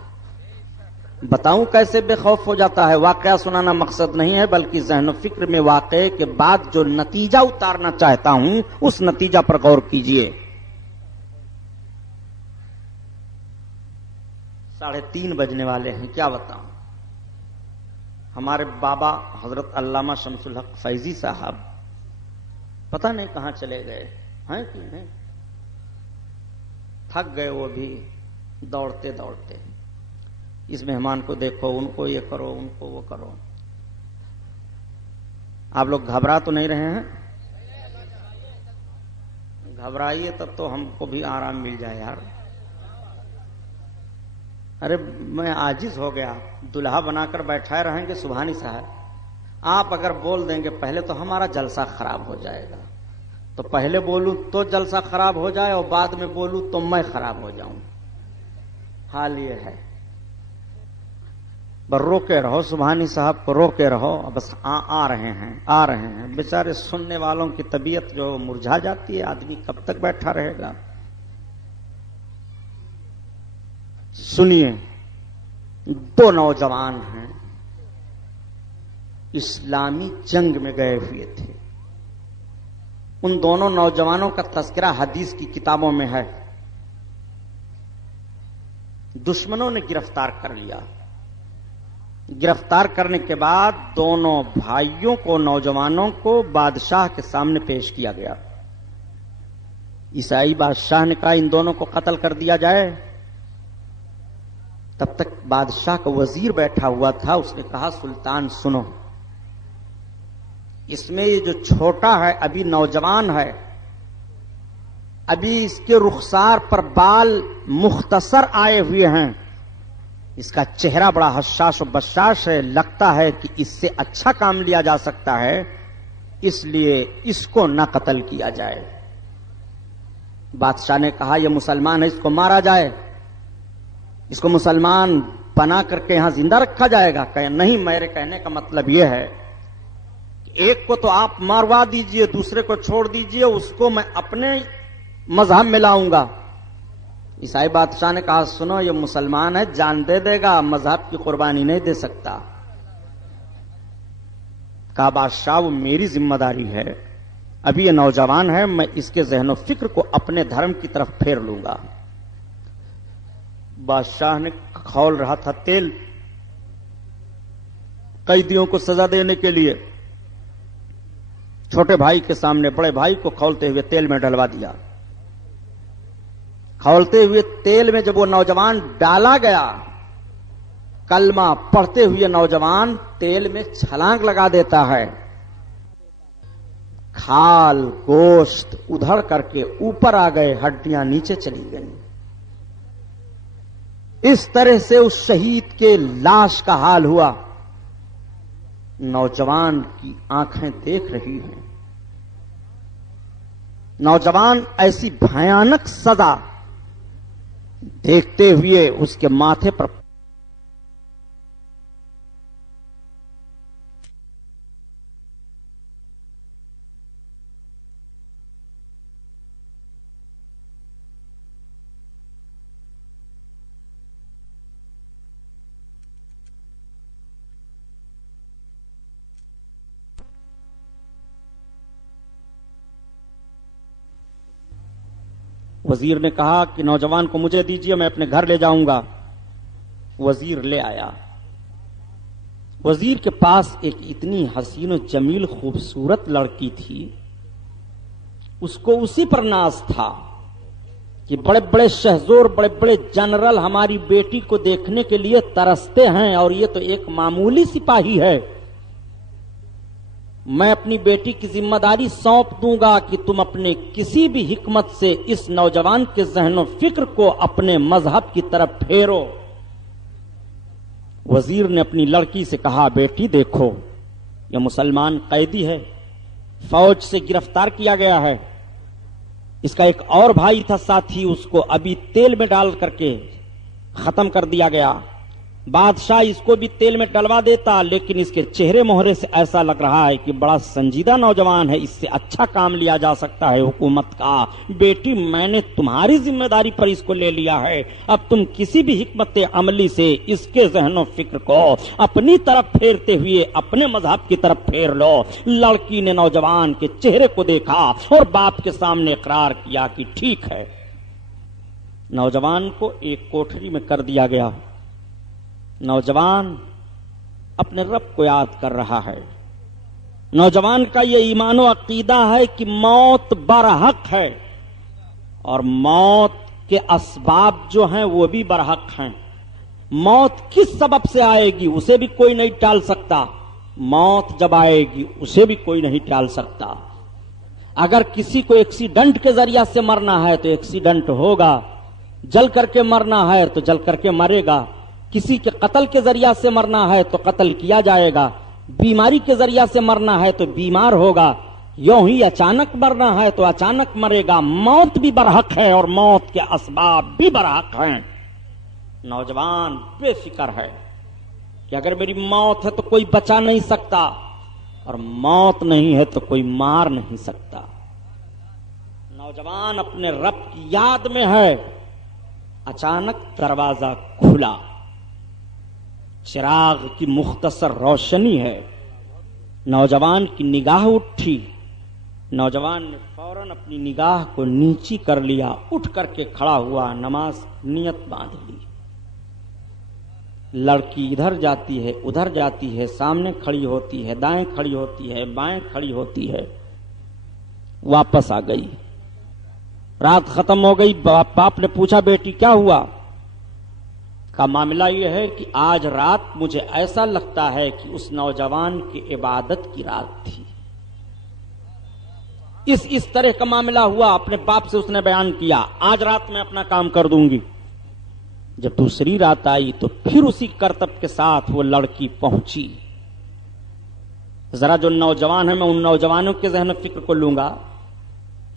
بتاؤں کیسے بے خوف ہو جاتا ہے؟ واقعہ سنانا مقصد نہیں ہے، بلکہ ذہن و فکر میں واقعے کے بعد جو نتیجہ اتارنا چاہتا ہوں اس نتیجہ پر غور کیجئے۔ 3:30 بجنے والے ہیں، کیا بتاؤں؟ ہمارے بابا حضرت علامہ شمس الحق فیضی صاحب پتہ نہیں کہاں چلے گئے ہیں کہ نہیں، تھک گئے وہ بھی دوڑتے دوڑتے۔ اس مہمان کو دیکھو، ان کو یہ کرو، ان کو وہ کرو۔ آپ لوگ گھبرا تو نہیں رہے ہیں؟ گھبرائیے تب تو ہم کو بھی آرام مل جائے یار۔ ارے میں عاجز ہو گیا، دلہا بنا کر بیٹھائے رہیں گے سبحانی صاحب۔ آپ اگر بول دیں گے پہلے تو ہمارا جلسہ خراب ہو جائے گا، تو پہلے بولوں تو جلسہ خراب ہو جائے اور بعد میں بولوں تو میں خراب ہو جاؤں۔ حال یہ ہے، بس روکے رہو سبحانی صاحب کو، روکے رہو، بس آ رہے ہیں۔ بیچارے سننے والوں کی طبیعت جو مرجھا جاتی ہے، آدمی کب تک بیٹھا رہے گا۔ سنیے، 2 نوجوان ہیں، اسلامی جنگ میں گئے ہوئے تھے۔ ان دونوں نوجوانوں کا تذکرہ حدیث کی کتابوں میں ہے۔ دشمنوں نے گرفتار کر لیا۔ گرفتار کرنے کے بعد دونوں بھائیوں کو، نوجوانوں کو بادشاہ کے سامنے پیش کیا گیا۔ عیسائی بادشاہ نے کہا ان دونوں کو قتل کر دیا جائے۔ تب تک بادشاہ کا وزیر بیٹھا ہوا تھا، اس نے کہا سلطان سنو، اس میں یہ جو چھوٹا ہے ابھی نوجوان ہے، ابھی اس کے رخسار پر بال مختصر آئے ہوئے ہیں، اس کا چہرہ بڑا حشاش و بشاش ہے، لگتا ہے کہ اس سے اچھا کام لیا جا سکتا ہے، اس لیے اس کو نہ قتل کیا جائے۔ بادشاہ نے کہا یہ مسلمان ہے، اس کو مارا جائے، اس کو مسلمان بنا کر کے یہاں زندہ رکھا جائے گا۔ کہ نہیں، میرے کہنے کا مطلب یہ ہے کہ ایک کو تو آپ ماروا دیجئے، دوسرے کو چھوڑ دیجئے، اس کو میں اپنے مذہب میں لاؤں گا۔ عیسائی بادشاہ نے کہا سنو یہ مسلمان ہے، جان دے دے گا، مذہب کی قربانی نہیں دے سکتا۔ کہا بادشاہ وہ میری ذمہ داری ہے، ابھی یہ نوجوان ہے، میں اس کے ذہن و فکر کو اپنے دھرم کی طرف پھیر لوں گا۔ بادشاہ نے کھول رہا تھا تیل قیدیوں کو سزا دینے کے لیے، چھوٹے بھائی کے سامنے بڑے بھائی کو کھولتے ہوئے تیل میں ڈلوا دیا۔ کھولتے ہوئے تیل میں جب وہ نوجوان ڈالا گیا، کلمہ پڑھتے ہوئے نوجوان تیل میں چھلانگ لگا دیتا ہے، کھال گوشت ادھر کر کے اوپر آ گئے، ہڈیاں نیچے چلی گئیں۔ اس طرح سے اس شہید کے لاش کا حال ہوا۔ نوجوان کی آنکھیں دیکھ رہی ہیں، نوجوان ایسی بھیانک سزا دیکھتے ہوئے اس کے ماتھے پر وزیر نے کہا کہ نوجوان کو مجھے دیجیے، میں اپنے گھر لے جاؤں گا۔ وزیر لے آیا۔ وزیر کے پاس ایک اتنی حسین و جمیل خوبصورت لڑکی تھی، اس کو اسی پر ناز تھا کہ بڑے بڑے شہزور، بڑے بڑے جنرل ہماری بیٹی کو دیکھنے کے لیے ترستے ہیں، اور یہ تو ایک معمولی سپاہی ہے۔ میں اپنی بیٹی کی ذمہ داری سونپ دوں گا کہ تم اپنے کسی بھی حکمت سے اس نوجوان کے ذہن و فکر کو اپنے مذہب کی طرف پھیرو۔ وزیر نے اپنی لڑکی سے کہا بیٹی دیکھو یہ مسلمان قیدی ہے، فوج سے گرفتار کیا گیا ہے، اس کا ایک اور بھائی تھا ساتھی، اس کو ابھی تیل میں ڈال کر کے ختم کر دیا گیا۔ بادشاہ اس کو بھی تیل میں ڈلوا دیتا، لیکن اس کے چہرے مہرے سے ایسا لگ رہا ہے کہ بڑا سنجیدہ نوجوان ہے، اس سے اچھا کام لیا جا سکتا ہے حکومت کا۔ بیٹی میں نے تمہاری ذمہ داری پر اس کو لے لیا ہے، اب تم کسی بھی حکمت عملی سے اس کے ذہن و فکر کو اپنی طرف پھیرتے ہوئے اپنے مذہب کی طرف پھیر لو۔ لڑکی نے نوجوان کے چہرے کو دیکھا اور باپ کے سامنے اقرار کیا کہ ٹھیک ہے۔ نوجوان کو ایک کوٹھری میں کر دیا گیا۔ نوجوان اپنے رب کو یاد کر رہا ہے۔ نوجوان کا یہ ایمان و عقیدہ ہے کہ موت برحق ہے، اور موت کے اسباب جو ہیں وہ بھی برحق ہیں۔ موت کس سبب سے آئے گی اسے بھی کوئی نہیں ٹال سکتا، موت جب آئے گی اسے بھی کوئی نہیں ٹال سکتا۔ اگر کسی کو ایکسیڈنٹ کے ذریعہ سے مرنا ہے تو ایکسیڈنٹ ہوگا، جل کر کے مرنا ہے تو جل کر کے مرے گا، کسی کے قتل کے ذریعہ سے مرنا ہے تو قتل کیا جائے گا، بیماری کے ذریعہ سے مرنا ہے تو بیمار ہوگا، یوں ہی اچانک مرنا ہے تو اچانک مرے گا۔ موت بھی برحق ہے اور موت کے اسباب بھی برحق ہیں۔ نوجوان بے فکر ہے کہ اگر میری موت ہے تو کوئی بچا نہیں سکتا، اور موت نہیں ہے تو کوئی مار نہیں سکتا۔ نوجوان اپنے رب کی یاد میں ہے، اچانک دروازہ کھلا، چراغ کی مختصر روشنی ہے، نوجوان کی نگاہ اٹھی، نوجوان نے فوراً اپنی نگاہ کو نیچی کر لیا، اٹھ کر کے کھڑا ہوا، نماز نیت باندھ لی۔ لڑکی ادھر جاتی ہے ادھر جاتی ہے، سامنے کھڑی ہوتی ہے، دائیں کھڑی ہوتی ہے، بائیں کھڑی ہوتی ہے، واپس آ گئی۔ رات ختم ہو گئی، باپ نے پوچھا بیٹی کیا ہوا؟ کا معاملہ یہ ہے کہ آج رات مجھے ایسا لگتا ہے کہ اس نوجوان کی عبادت کی رات تھی۔ اس طرح کا معاملہ ہوا، اپنے باپ سے اس نے بیان کیا، آج رات میں اپنا کام کر دوں گی۔ جب دوسری رات آئی تو پھر اسی کرتب کے ساتھ وہ لڑکی پہنچی۔ ذرا جو نوجوان ہیں میں ان نوجوانوں کے ذہن و فکر کو لوں گا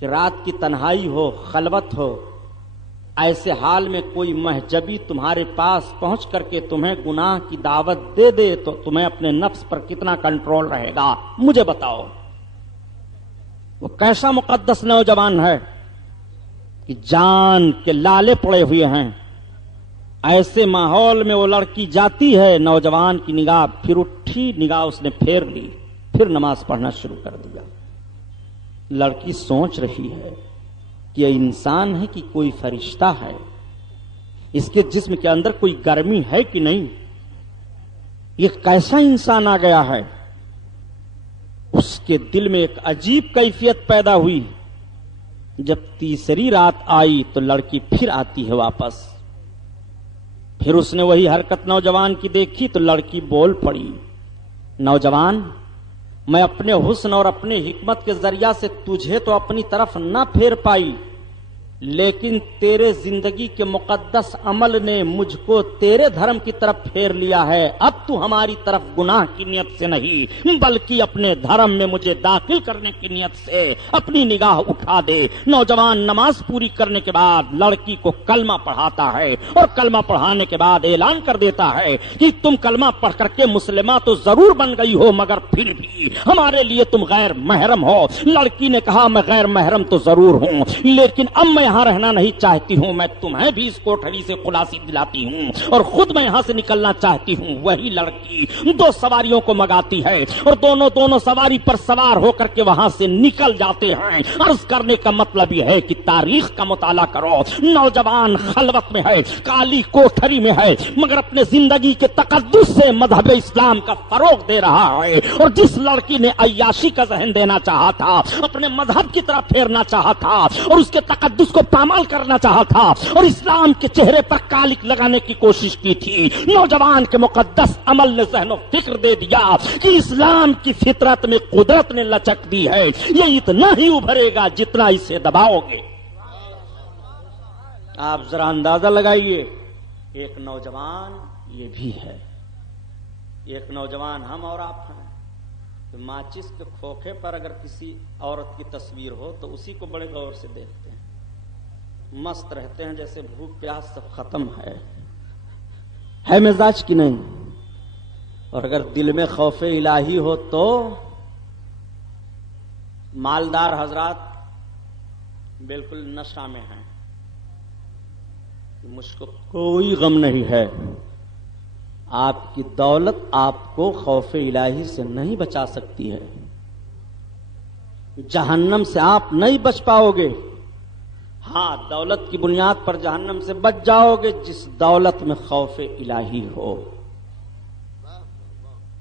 کہ رات کی تنہائی ہو، خلوت ہو، ایسے حال میں کوئی مہجبی تمہارے پاس پہنچ کر کے تمہیں گناہ کی دعوت دے دے تو تمہیں اپنے نفس پر کتنا کنٹرول رہے گا؟ مجھے بتاؤ۔ وہ کیسا مقدس نوجوان ہے کہ جان کے لالے پڑے ہوئے ہیں، ایسے ماحول میں وہ لڑکی جاتی ہے، نوجوان کی نگاہ پھر اٹھی، نگاہ اس نے پھیر لی، پھر نماز پڑھنا شروع کر دیا۔ لڑکی سوچ رہی ہے کہ یہ انسان ہے کہ کوئی فرشتہ ہے، اس کے جسم کے اندر کوئی گرمی ہے کہ نہیں، یہ کیسا انسان آ گیا ہے؟ اس کے دل میں ایک عجیب کیفیت پیدا ہوئی۔ جب تیسری رات آئی تو لڑکی پھر آتی ہے واپس، پھر اس نے وہی حرکت نوجوان کی دیکھی تو لڑکی بول پڑی، نوجوان، میں اپنے حسن اور اپنے حکمت کے ذریعہ سے تجھے تو اپنی طرف نہ پھیر پائی، لیکن تیرے زندگی کے مقدس عمل نے مجھ کو تیرے دھرم کی طرف پھیر لیا ہے۔ اب تو ہماری طرف گناہ کی نیت سے نہیں بلکہ اپنے دھرم میں مجھے داخل کرنے کی نیت سے اپنی نگاہ اٹھا دے۔ نوجوان نماز پوری کرنے کے بعد لڑکی کو کلمہ پڑھاتا ہے، اور کلمہ پڑھانے کے بعد اعلان کر دیتا ہے کہ تم کلمہ پڑھ کر کے مسلمہ تو ضرور بن گئی ہو، مگر پھر بھی ہمارے لیے تم غیر محرم ہو۔ لڑکی نے کہا، میں غیر محرم تو ضرور ہوں، لیکن اب میں یہاں رہنا نہیں چاہتی ہوں، میں تمہیں بھی اس کوٹھری سے خلاصی دلاتی ہوں اور خود میں یہاں سے نکلنا چاہتی ہوں۔ وہی لڑکی دو سواریوں کو منگاتی ہے اور دونوں سواری پر سوار ہو کر کے وہاں سے نکل جاتے ہیں۔ عرض کرنے کا مطلب یہ ہے کہ تاریخ کا مطالعہ کرو۔ نوجوان خلوت میں ہے، کالی کوٹھری میں ہے، مگر اپنے زندگی کے تقدس سے مذہب اسلام کا فروغ دے رہا ہے۔ اور جس لڑکی نے عیاشی کا ذہن دینا چاہا تھا، اپنے مذہب کی طرف پھیرنا چاہا تھا اور اس کے تقدس کو پامال کرنا چاہا تھا اور اسلام کے چہرے پر کالک لگانے کی کوشش کی تھی، نوجوان کے مقدس عمل نے ذہن و فکر دے دیا کہ اسلام کی فطرت میں قدرت نے لچک دی ہے، یہ اتنا ہی ابھرے گا جتنا اسے دباؤ گے۔ آپ ذرا اندازہ لگائیے، ایک نوجوان یہ بھی ہے، ایک نوجوان ہم اور آپ ہیں۔ تو ماچس کے کھوکھے پر اگر کسی عورت کی تصویر ہو تو اسی کو بڑے غور سے دیکھتے ہیں، مست رہتے ہیں جیسے بھوک پیاس سب ختم ہے مزاج کی نہیں۔ اور اگر دل میں خوف الہی ہو تو مالدار حضرات بالکل نشہ میں ہیں، مجھ کو کوئی غم نہیں ہے۔ آپ کی دولت آپ کو خوف الہی سے نہیں بچا سکتی ہے، جہنم سے آپ نہیں بچ پاؤ گے۔ ہاں، دولت کی بنیاد پر جہنم سے بچ جاؤ گے جس دولت میں خوف الہی ہو،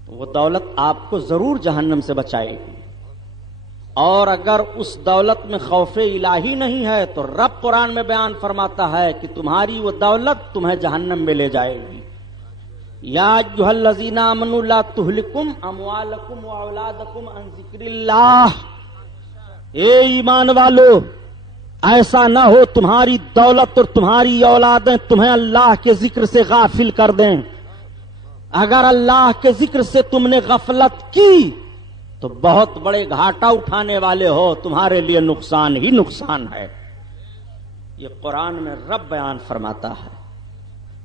وہ دولت آپ کو ضرور جہنم سے بچائے گی۔ اور اگر اس دولت میں خوف الہی نہیں ہے تو رب قرآن میں بیان فرماتا ہے کہ تمہاری وہ دولت تمہیں جہنم میں لے جائے گی۔ یا ایھا الذین آمنوا لا تہلکم اموالکم واولادکم عن ذکر اللہ، اے ایمان والو، ایسا نہ ہو تمہاری دولت اور تمہاری اولادیں تمہیں اللہ کے ذکر سے غافل کر دیں۔ اگر اللہ کے ذکر سے تم نے غفلت کی تو بہت بڑے گھاٹا اٹھانے والے ہو، تمہارے لیے نقصان ہی نقصان ہے۔ یہ قرآن میں رب بیان فرماتا ہے۔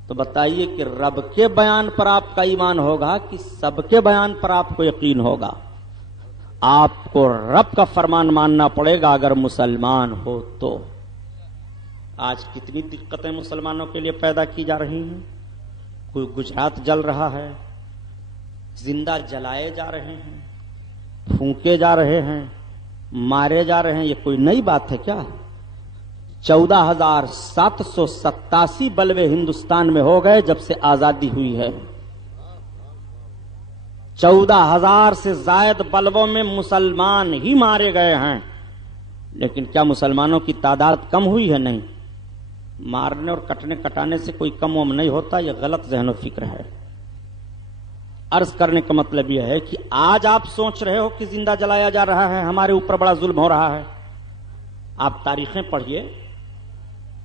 تو بتائیے کہ رب کے بیان پر آپ کا ایمان ہوگا کہ سب کے بیان پر آپ کو یقین ہوگا؟ آپ کو رب کا فرمان ماننا پڑے گا اگر مسلمان ہو تو۔ آج کتنی دقتیں مسلمانوں کے لیے پیدا کی جا رہی ہیں۔ کوئی گجرات جل رہا ہے، زندہ جلائے جا رہے ہیں، پھونکے جا رہے ہیں، مارے جا رہے ہیں، یہ کوئی نئی بات ہے کیا؟ 14,787 بلوے ہندوستان میں ہو گئے جب سے آزادی ہوئی ہے۔ 14,000 سے زائد بلووں میں مسلمان ہی مارے گئے ہیں، لیکن کیا مسلمانوں کی تعداد کم ہوئی ہے؟ نہیں، مارنے اور کٹانے سے کوئی کم وم نہیں ہوتا، یہ غلط ذہن و فکر ہے۔ عرض کرنے کا مطلب یہ ہے کہ آج آپ سوچ رہے ہو کہ زندہ جلایا جا رہا ہے، ہمارے اوپر بڑا ظلم ہو رہا ہے۔ آپ تاریخیں پڑھیے،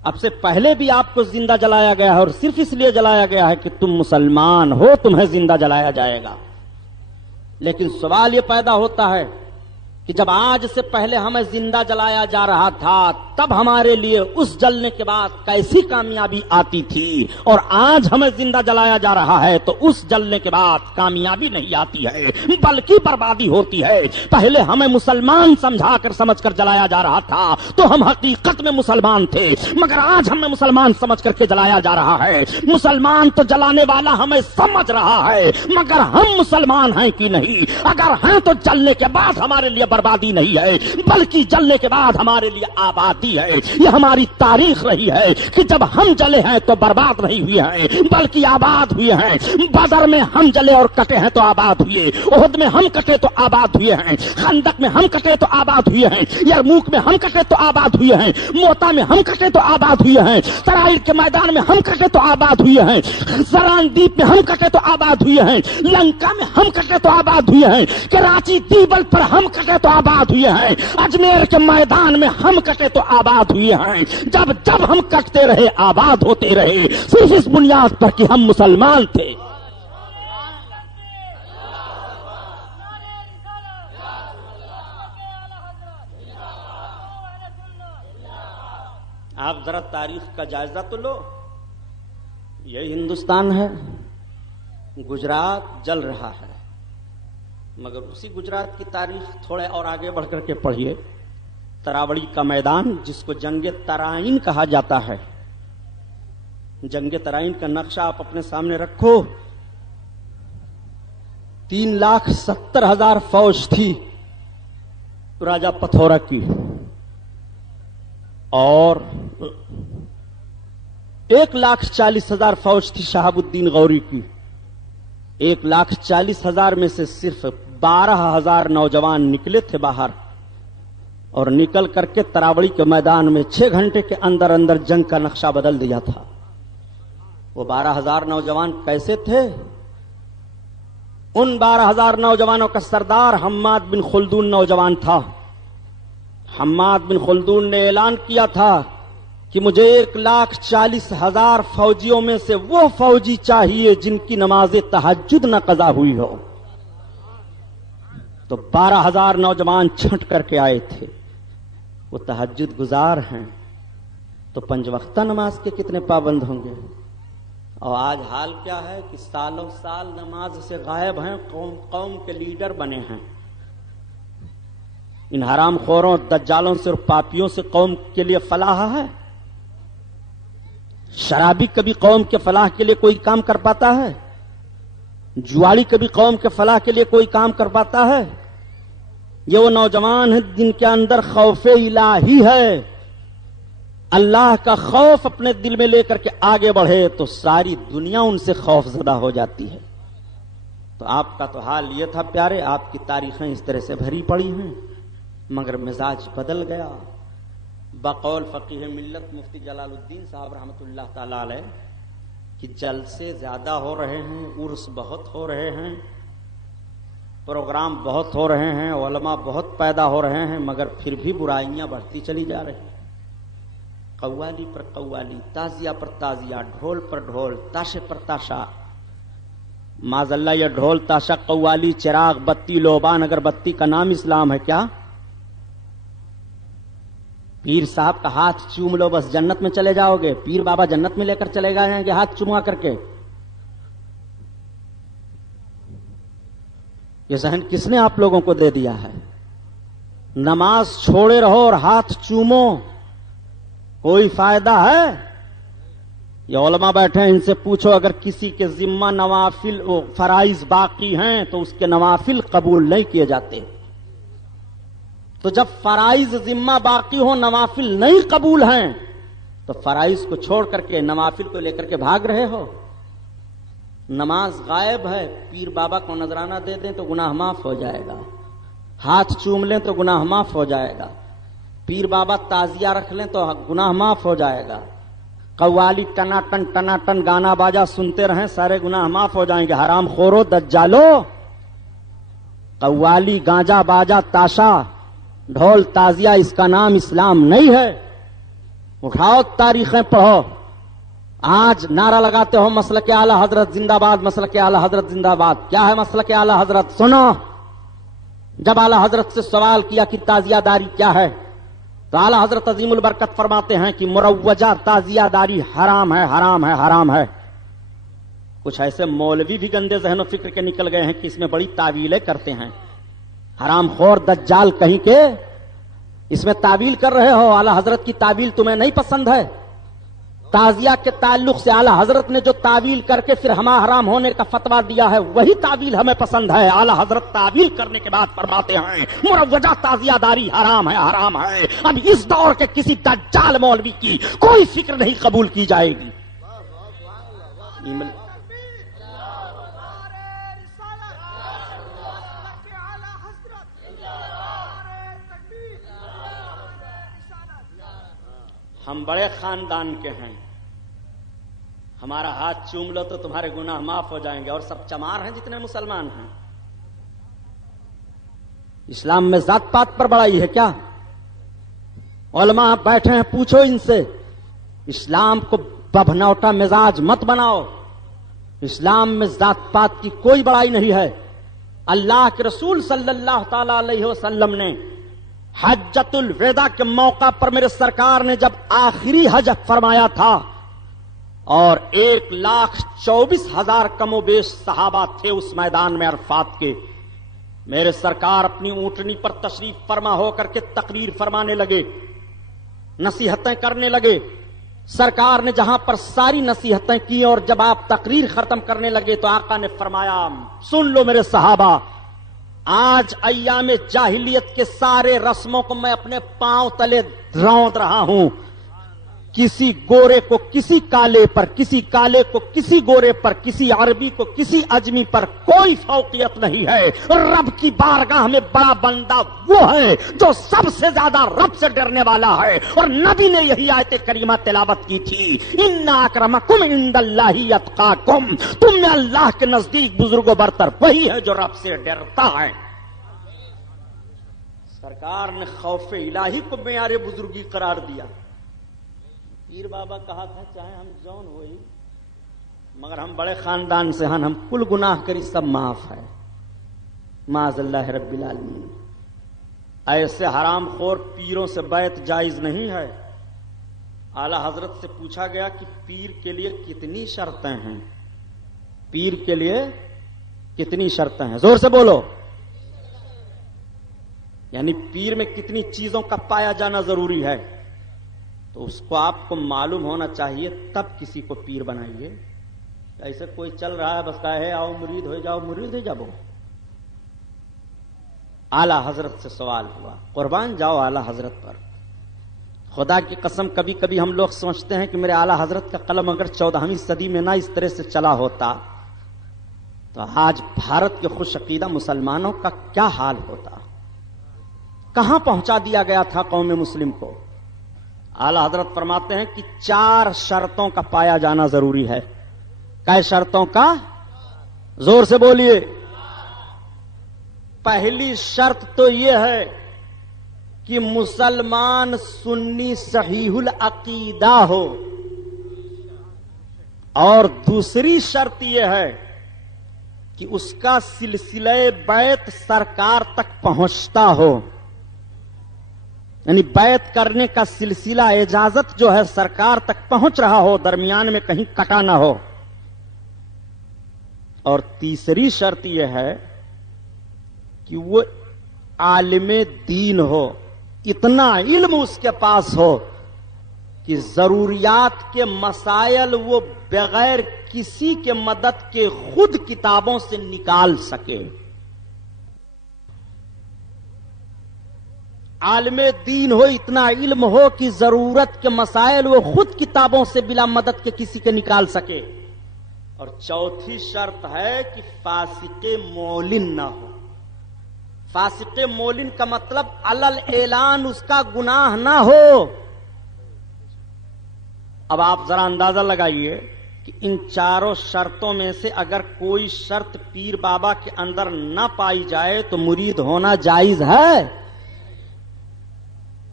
اب سے پہلے بھی آپ کو زندہ جلایا گیا ہے، اور صرف اس لیے جلایا گیا ہے کہ تم مسلمان ہو، تمہیں زندہ جلایا جائے گا۔ لیکن سوال یہ پیدا ہوتا ہے کہ جب آج سے پہلے ہمیں زندہ جلایا جا رہا تھا تب ہمارے لیے اس جلنے کے بعد کیسی کامیابی آتی تھی، اور آج ہمیں زندہ جلایا جا رہا ہے تو اس جلنے کے بعد کامیابی نہیں آتی ہے بلکہ بربادی ہوتی ہے۔ پہلے ہمیں مسلمان سمجھا کر سمجھ کر جلایا جا رہا تھا تو ہم حقیقت میں مسلمان تھے، مگر آج ہمیں مسلمان سمجھ کر کے جلایا جا رہا ہے۔ مسلمان تو جلانے والا ہمیں سمجھ رہا ہے مگر ہم مسلمان ہیں کہ نہیں؟ اگر ہیں تو جلنے کے بعد ہمارے لیے بربادی نہیں ہے بلکہ جلنے کے بعد ہمارے لیے آبادی ہے۔ یہ ہماری تاریخ رہی ہے کہ جب ہم جلے ہیں تو برباد نہیں ہوئے ہیں بلکہ آباد ہوئے ہیں۔ بدر میں ہم جلے اور کٹے ہیں تو آباد ہوئے، احد میں ہم کٹے تو آباد ہوئے ہیں، خندق میں ہم کٹے تو آباد ہوئے ہیں، یرموک میں ہم کٹے تو آباد ہوئے ہیں، موتا میں ہم کٹے تو آباد ہوئے ہیں، ترائل کے میدان میں ہم کٹے تو آباد ہوئے ہیں، زران دیپ میں ہم کٹے تو آباد ہوئے ہیں، لنکا میں ہم کٹے تو آباد ہوئے ہیں، کراچی دیبل پر ہم کٹے تو آباد ہوئے ہیں، اجمیر کے میدان میں ہم کٹے تو آباد ہوئے ہیں۔ جب جب ہم کٹتے رہے آباد ہوتے رہے، صرف اس بنیاد پر کہ ہم مسلمان تھے۔ آپ ذرا تاریخ کا جائزہ تو لو، یہ ہندوستان ہے، گجرات جل رہا ہے، مگر اسی گجرات کی تاریخ تھوڑے اور آگے بڑھ کر کے پڑھیے۔ تراوڑی کا میدان جس کو جنگ ترائن کہا جاتا ہے، جنگ ترائن کا نقشہ آپ اپنے سامنے رکھو۔ 3,70,000 فوج تھی راجا پتھورا کی، اور 1,40,000 فوج تھی شہاب الدین غوری کی۔ 1,40,000 میں سے صرف 12,000 نوجوان نکلے تھے باہر، اور نکل کر کے تراوڑی کے میدان میں 6 گھنٹے کے اندر اندر جنگ کا نقشہ بدل دیا تھا۔ وہ 12,000 نوجوان کیسے تھے؟ ان 12,000 نوجوانوں کا سردار حماد بن خلدون نوجوان تھا۔ حماد بن خلدون نے اعلان کیا تھا کہ مجھے 1,40,000 فوجیوں میں سے وہ فوجی چاہیے جن کی نماز تہجد نہ قضا ہوئی ہو۔ تو 12,000 نوجوان چھٹ کر کے آئے تھے، وہ تہجد گزار ہیں، تو 5 وقتہ نماز کے کتنے پابند ہوں گے؟ اور آج حال کیا ہے کہ سالوں سال نماز سے غائب ہیں، قوم کے لیڈر بنے ہیں۔ ان حرام خوروں، دجالوں سے اور پاپیوں سے قوم کے لیے فلاح ہے؟ شرابی کبھی قوم کے فلاح کے لیے کوئی کام کر پاتا ہے؟ جواڑی کبھی قوم کے فلاح کے لیے کوئی کام کر پاتا ہے؟ یہ وہ نوجوان ہیں جن کے اندر خوف الہی ہے، اللہ کا خوف اپنے دل میں لے کر کے آگے بڑھے تو ساری دنیا ان سے خوف زدہ ہو جاتی ہے۔ تو آپ کا تو حال یہ تھا پیارے، آپ کی تاریخیں اس طرح سے بھری پڑی ہیں، مگر مزاج بدل گیا۔ بقول فقیہ ملت مفتی جلال الدین صاحب رحمۃ اللہ تعالی علیہ کہ جلسے زیادہ ہو رہے ہیں، عرس بہت ہو رہے ہیں، پروگرام بہت ہو رہے ہیں، علماء بہت پیدا ہو رہے ہیں، مگر پھر بھی برائیاں بڑھتی چلی جا رہی ہیں۔ قوالی پر قوالی، تازیہ پر تازیہ، ڈھول پر ڈھول، تاشے پر تاشا۔ معاذ اللہ یہ ڈھول، تاشا، قوالی، چراغ، بتی، لوبان، اگر بتی کا نام اسلام ہے کیا؟ پیر صاحب کا ہاتھ چوم لو بس جنت میں چلے جاؤ گے؟ پیر بابا جنت میں لے کر چلے گئے ہیں کہ ہاتھ چوما کر کے؟ یہ ذہن کس نے آپ لوگوں کو دے دیا ہے؟ نماز چھوڑے رہو اور ہاتھ چومو، کوئی فائدہ ہے؟ یہ علماء بیٹھے ہیں، ان سے پوچھو اگر کسی کے ذمہ نوافل فرائض باقی ہیں تو اس کے نوافل قبول نہیں کیے جاتے۔ تو جب فرائض ذمہ باقی ہو، نوافل نہیں قبول ہیں، تو فرائض کو چھوڑ کر کے نوافل کو لے کر کے بھاگ رہے ہو۔ نماز غائب ہے، پیر بابا کو نذرانہ دے دیں تو گناہ معاف ہو جائے گا، ہاتھ چوم لیں تو گناہ معاف ہو جائے گا، پیر بابا تعزیہ رکھ لیں تو گناہ معاف ہو جائے گا، قوالی ٹنا ٹن گانا باجا سنتے رہیں، سارے گناہ معاف ہو جائیں گے۔ حرام خورو، دجالو، قوالی، گانجا باجا، تاشا، ڈھول، تازیہ، اس کا نام اسلام نہیں ہے۔ اٹھاؤ تاریخیں پڑھو۔ آج نعرہ لگاتے ہو مسلک اعلی حضرت زندہ باد، مسلک اعلی حضرت زندہ باد۔ کیا ہے مسلک اعلی حضرت؟ سنو، جب اعلی حضرت سے سوال کیا کہ تعزیہ داری کیا ہے تو اعلی حضرت عظیم البرکت فرماتے ہیں کہ مروجہ تعزیہ داری حرام ہے، حرام ہے، حرام ہے۔ کچھ ایسے مولوی بھی گندے ذہن و فکر کے نکل گئے ہیں کہ اس میں بڑی تعویلیں کرتے ہیں۔ حرام خور دجال کہیں کے اس میں تعویل کر رہے ہو، اعلی حضرت کی تعویل تمہیں نہیں پسند ہے؟ تعزیہ کے تعلق سے اعلی حضرت نے جو تعویل کر کے پھر ہما حرام ہونے کا فتویٰ دیا ہے وہی تعویل ہمیں پسند ہے۔ اعلی حضرت تعویل کرنے کے بعد فرماتے ہیں مروجہ تعزیہ داری حرام ہے، حرام ہے۔ اب اس دور کے کسی دجال مولوی کی کوئی فکر نہیں قبول کی جائے گی۔ ہم بڑے خاندان کے ہیں، ہمارا ہاتھ چوم لو تو تمہارے گناہ معاف ہو جائیں گے، اور سب چمار ہیں جتنے مسلمان ہیں۔ اسلام میں ذات پات پر بڑائی ہے کیا؟ علماء بیٹھے ہیں، پوچھو ان سے۔ اسلام کو ببھنوٹا مزاج مت بناؤ، اسلام میں ذات پات کی کوئی بڑائی نہیں ہے۔ اللہ کے رسول صلی اللہ تعالی علیہ وسلم نے حجۃ الوداع کے موقع پر میرے سرکار نے جب آخری حج فرمایا تھا اور 1,24,000 کم و بیش صحابہ تھے اس میدان میں عرفات کے، میرے سرکار اپنی اونٹنی پر تشریف فرما ہو کر کے تقریر فرمانے لگے، نصیحتیں کرنے لگے۔ سرکار نے جہاں پر ساری نصیحتیں کی اور جب آپ تقریر ختم کرنے لگے تو آقا نے فرمایا سن لو میرے صحابہ، آج ایام جاہلیت کے سارے رسموں کو میں اپنے پاؤں تلے روند رہا ہوں۔ کسی گورے کو کسی کالے پر، کسی کالے کو کسی گورے پر، کسی عربی کو کسی اجمی پر کوئی فوقیت نہیں ہے۔ رب کی بارگاہ میں بڑا بندہ وہ ہے جو سب سے زیادہ رب سے ڈرنے والا ہے، اور نبی نے یہی آیت کریمہ تلاوت کی تھی، ان اکرمکم عند اللہ اتقاکم، تم میں اللہ کے نزدیک بزرگ و برتر وہی ہے جو رب سے ڈرتا ہے۔ سرکار نے خوف الہی کو معیار بزرگی قرار دیا۔ پیر بابا کہا تھا چاہے ہم جون ہوئی مگر ہم بڑے خاندان سے ہیں، ہم کل گناہ کری سب معاف ہے، معاذ اللہ رب العالمین۔ ایسے حرام خور پیروں سے بیعت جائز نہیں ہے۔ اعلی حضرت سے پوچھا گیا کہ پیر کے لیے کتنی شرطیں ہیں، پیر کے لیے کتنی شرطیں ہیں؟ زور سے بولو، یعنی پیر میں کتنی چیزوں کا پایا جانا ضروری ہے، تو اس کو آپ کو معلوم ہونا چاہیے تب کسی کو پیر بنائیے۔ ایسے کوئی چل رہا ہے بس کہے آؤ مرید ہو جاؤ، مرید ہو جاؤ۔ اعلی حضرت سے سوال ہوا، قربان جاؤ اعلی حضرت پر۔ خدا کی قسم کبھی کبھی ہم لوگ سمجھتے ہیں کہ میرے اعلی حضرت کا قلم اگر 14ویں صدی میں نہ اس طرح سے چلا ہوتا تو آج بھارت کے خوش عقیدہ مسلمانوں کا کیا حال ہوتا، کہاں پہنچا دیا گیا تھا قوم مسلم کو۔ اعلی حضرت فرماتے ہیں کہ 4 شرطوں کا پایا جانا ضروری ہے۔ کئی شرطوں کا؟ زور سے بولیے۔ پہلی شرط تو یہ ہے کہ مسلمان سنی صحیح العقیدہ ہو، اور دوسری شرط یہ ہے کہ اس کا سلسلہ بیعت سرکار تک پہنچتا ہو، یعنی بیعت کرنے کا سلسلہ اجازت جو ہے سرکار تک پہنچ رہا ہو، درمیان میں کہیں کٹا نہ ہو۔ اور تیسری شرط یہ ہے کہ وہ عالم دین ہو، اتنا علم اس کے پاس ہو کہ ضروریات کے مسائل وہ بغیر کسی کے مدد کے خود کتابوں سے نکال سکے۔ عالم دین ہو، اتنا علم ہو کہ ضرورت کے مسائل وہ خود کتابوں سے بلا مدد کے کسی کے نکال سکے۔ اور چوتھی شرط ہے کہ فاسق معلن نہ ہو۔ فاسق معلن کا مطلب علل اعلان اس کا گناہ نہ ہو۔ اب آپ ذرا اندازہ لگائیے کہ ان 4 شرطوں میں سے اگر کوئی شرط پیر بابا کے اندر نہ پائی جائے تو مرید ہونا جائز ہے؟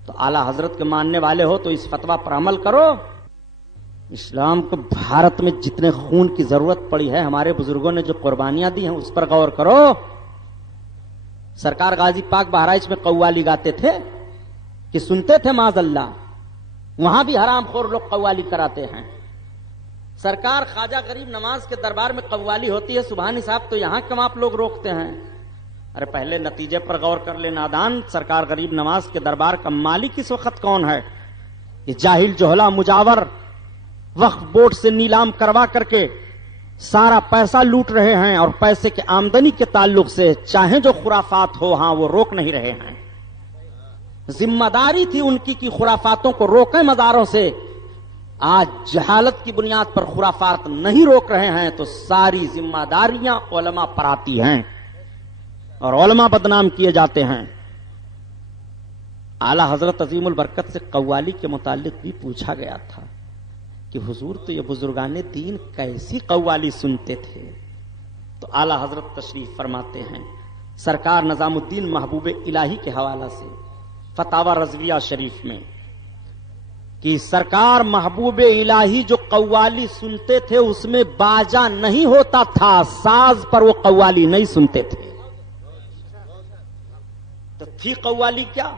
تو اعلی حضرت کے ماننے والے ہو تو اس فتویٰ پر عمل کرو۔ اسلام کو بھارت میں جتنے خون کی ضرورت پڑی ہے، ہمارے بزرگوں نے جو قربانیاں دی ہیں اس پر غور کرو۔ سرکار غازی پاک بہرائچ میں قوالی گاتے تھے کہ سنتے تھے معاذ اللہ؟ وہاں بھی حرام خور لوگ قوالی کراتے ہیں. سرکار خواجہ غریب نواز کے دربار میں قوالی ہوتی ہے سبحانی صاحب، تو یہاں کیوں آپ لوگ روکتے ہیں؟ ارے پہلے نتیجے پر غور کر لے نادان. سرکار غریب نواز کے دربار کا مالک اس وقت کون ہے؟ یہ جاہل جوہلا مجاور وقف بورڈ سے نیلام کروا کر کے سارا پیسہ لوٹ رہے ہیں، اور پیسے کے آمدنی کے تعلق سے چاہے جو خرافات ہو ہاں وہ روک نہیں رہے ہیں. ذمہ داری تھی ان کی کہ خرافاتوں کو روکیں مزاروں سے. آج جہالت کی بنیاد پر خرافات نہیں روک رہے ہیں تو ساری ذمہ داریاں علماء پر آتی ہیں اور علماء بدنام کیے جاتے ہیں. اعلی حضرت عظیم البرکت سے قوالی کے متعلق بھی پوچھا گیا تھا کہ حضور تو یہ بزرگان دین کیسی قوالی سنتے تھے؟ تو اعلی حضرت تشریف فرماتے ہیں سرکار نظام الدین محبوب الہی کے حوالہ سے فتاوی رضویہ شریف میں کہ سرکار محبوب الہی جو قوالی سنتے تھے اس میں باجا نہیں ہوتا تھا، ساز پر وہ قوالی نہیں سنتے تھے. تو تھی قوالی کیا؟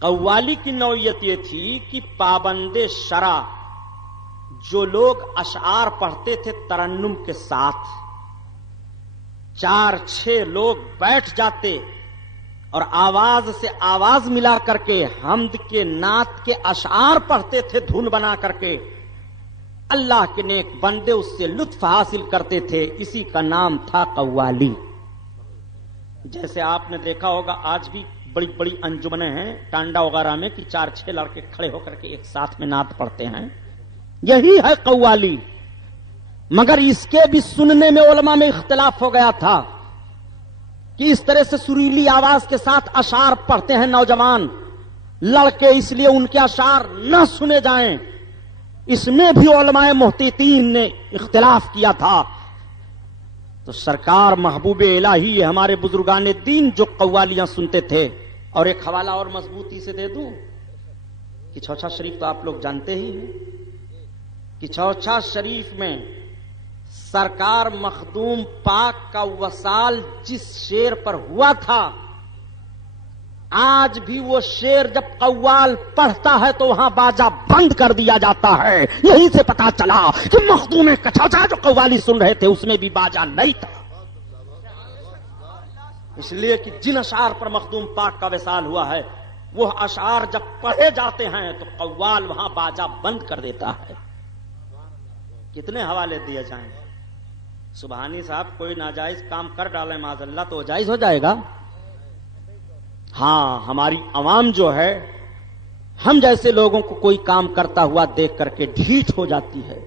قوالی کی نوعیت یہ تھی کہ پابند شرع جو لوگ اشعار پڑھتے تھے ترنم کے ساتھ، 4-6 لوگ بیٹھ جاتے اور آواز سے آواز ملا کر کے حمد کے نعت کے اشعار پڑھتے تھے دھن بنا کر کے. اللہ کے نیک بندے اس سے لطف حاصل کرتے تھے. اسی کا نام تھا قوالی. جیسے آپ نے دیکھا ہوگا آج بھی بڑی بڑی انجمنیں ہیں ٹانڈا وغیرہ میں کہ 4-6 لڑکے کھڑے ہو کر کے ایک ساتھ میں نعت پڑھتے ہیں. یہی ہے قوالی. مگر اس کے بھی سننے میں علماء میں اختلاف ہو گیا تھا کہ اس طرح سے سریلی آواز کے ساتھ اشعار پڑھتے ہیں نوجوان لڑکے، اس لیے ان کے اشعار نہ سنے جائیں. اس میں بھی علماء محققین نے اختلاف کیا تھا. تو سرکار محبوب الہی ہمارے بزرگان دین جو قوالیاں سنتے تھے. اور ایک حوالہ اور مضبوطی سے دے دوں کہ چوچھا شریف تو آپ لوگ جانتے ہی ہیں کہ چوچھا شریف میں سرکار مخدوم پاک کا وصال جس شیر پر ہوا تھا، آج بھی وہ شیر جب قوال پڑھتا ہے تو وہاں باجا بند کر دیا جاتا ہے. یہیں سے پتا چلا کہ مخدوم چوچھا جو قوالی سن رہے تھے اس میں بھی باجا نہیں تھا. اس لیے کہ جن اشعار پر مخدوم پاک کا وصال ہوا ہے وہ اشعار جب پڑھے جاتے ہیں تو قوال وہاں باجا بند کر دیتا ہے. کتنے حوالے دیے جائیں؟ سبحانی صاحب کوئی ناجائز کام کر ڈالے معاذ اللہ تو جائز ہو جائے گا. ہاں ہماری عوام جو ہے ہم جیسے لوگوں کو کوئی کام کرتا ہوا دیکھ کر کے ڈھیٹ ہو جاتی ہے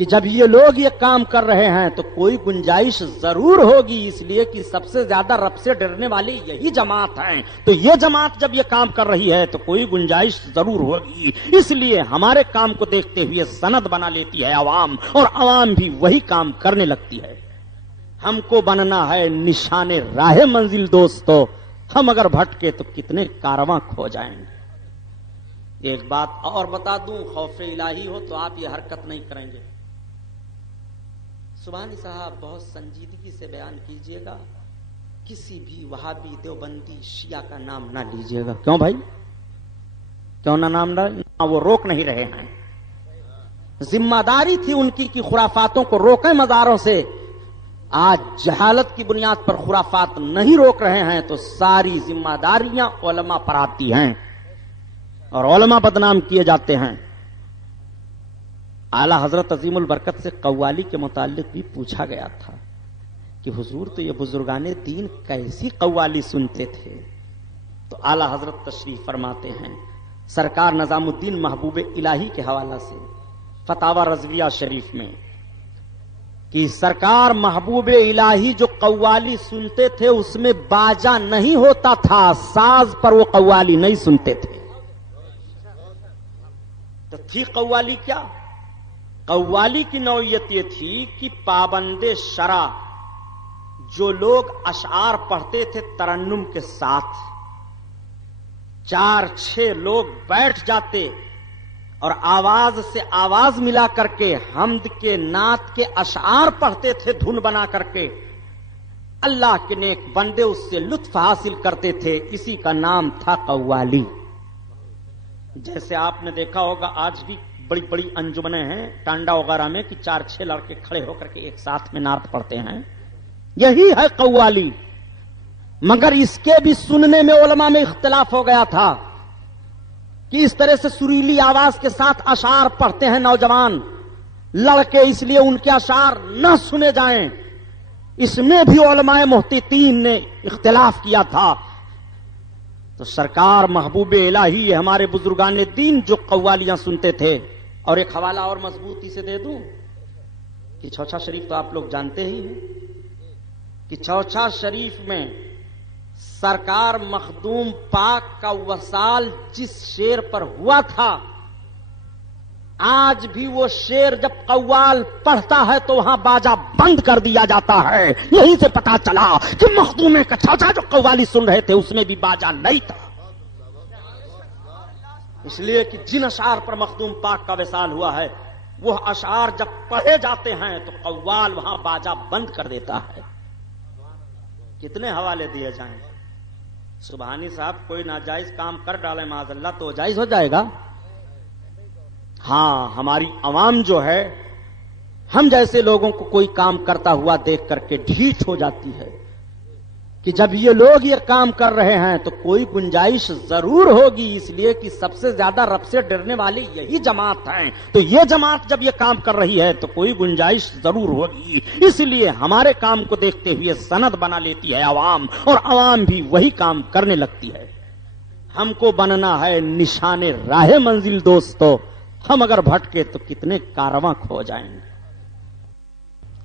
کہ جب یہ لوگ یہ کام کر رہے ہیں تو کوئی گنجائش ضرور ہوگی. اس لیے کہ سب سے زیادہ رب سے ڈرنے والی یہی جماعت ہیں. تو یہ جماعت جب یہ کام کر رہی ہے تو کوئی گنجائش ضرور ہوگی. اس لیے ہمارے کام کو دیکھتے ہوئے سند بنا لیتی ہے عوام، اور عوام بھی وہی کام کرنے لگتی ہے. ہم کو بننا ہے نشان راہ منزل دوستو. ہم اگر بھٹکے تو کتنے کارواں کھو جائیں گے. ایک بات اور بتا دوں، خوف الہی ہو تو آپ یہ حرکت نہیں کریں گے. سبحانی صاحب بہت سنجیدگی سے بیان کیجئے گا، کسی بھی وہابی دیوبندی شیعہ کا نام نہ لیجئے گا. کیوں بھائی؟ کیوں نہ نام نہ؟ وہ روک نہیں رہے ہیں. ذمہ داری تھی ان کی کہ خرافاتوں کو روکیں مزاروں سے. آج جہالت کی بنیاد پر خرافات نہیں روک رہے ہیں تو ساری ذمہ داریاں علماء پر آتی ہیں اور علماء بدنام کیے جاتے ہیں. اعلی حضرت عظیم البرکت سے قوالی کے متعلق بھی پوچھا گیا تھا کہ حضور تو یہ بزرگان دین کیسی قوالی سنتے تھے؟ تو اعلی حضرت تشریف فرماتے ہیں سرکار نظام الدین محبوب الہی کے حوالہ سے فتاوی رضویہ شریف میں کہ سرکار محبوب الہی جو قوالی سنتے تھے اس میں باجا نہیں ہوتا تھا، ساز پر وہ قوالی نہیں سنتے تھے. تو تھی قوالی کیا؟ قوالی کی نوعیت یہ تھی کہ پابند شرع جو لوگ اشعار پڑھتے تھے ترنم کے ساتھ، 4-6 لوگ بیٹھ جاتے اور آواز سے آواز ملا کر کے حمد کے نعت کے اشعار پڑھتے تھے دھن بنا کر کے. اللہ کے نیک بندے اس سے لطف حاصل کرتے تھے، اسی کا نام تھا قوالی۔ جیسے آپ نے دیکھا ہوگا آج بھی بڑی بڑی انجمنیں ہیں ٹانڈا وغیرہ میں کہ 4-6 لڑکے کھڑے ہو کر کے ایک ساتھ میں نعت پڑھتے ہیں، یہی ہے قوالی۔ مگر اس کے بھی سننے میں علماء میں اختلاف ہو گیا تھا کہ اس طرح سے سریلی آواز کے ساتھ اشعار پڑھتے ہیں نوجوان لڑکے، اس لیے ان کے اشعار نہ سنے جائیں۔ اس میں بھی علماء محتیطین نے اختلاف کیا تھا۔ تو سرکار محبوب الہی ہمارے بزرگان دین جو قوالیاں سنتے تھے، اور ایک حوالہ اور مضبوطی سے دے دوں کہ چوچھا شریف تو آپ لوگ جانتے ہی ہیں کہ چوچھا شریف میں سرکار مخدوم پاک کا وصال جس شعر پر ہوا تھا، آج بھی وہ شعر جب قوال پڑھتا ہے تو وہاں باجا بند کر دیا جاتا ہے۔ یہیں سے پتا چلا کہ مخدوم کا چوچھا جو قوالی سن رہے تھے اس میں بھی باجا نہیں تھا، اس لیے کہ جن اشعار پر مخدوم پاک کا وصال ہوا ہے وہ اشعار جب پڑھے جاتے ہیں تو قوال وہاں باجا بند کر دیتا ہے۔ کتنے حوالے دیے جائیں؟ سبحانی صاحب کوئی ناجائز کام کر ڈالے معاذ اللہ تو جائز ہو جائے گا؟ ہاں، ہماری عوام جو ہے، ہم جیسے لوگوں کو کوئی کام کرتا ہوا دیکھ کر کے ڈھیٹ ہو جاتی ہے کہ جب یہ لوگ یہ کام کر رہے ہیں تو کوئی گنجائش ضرور ہوگی، اس لیے کہ سب سے زیادہ رب سے ڈرنے والے یہی جماعت ہیں، تو یہ جماعت جب یہ کام کر رہی ہے تو کوئی گنجائش ضرور ہوگی، اس لیے ہمارے کام کو دیکھتے ہوئے سند بنا لیتی ہے عوام، اور عوام بھی وہی کام کرنے لگتی ہے۔ ہم کو بننا ہے نشان راہ منزل دوستو، ہم اگر بھٹکے تو کتنے کارواں کھو جائیں گے۔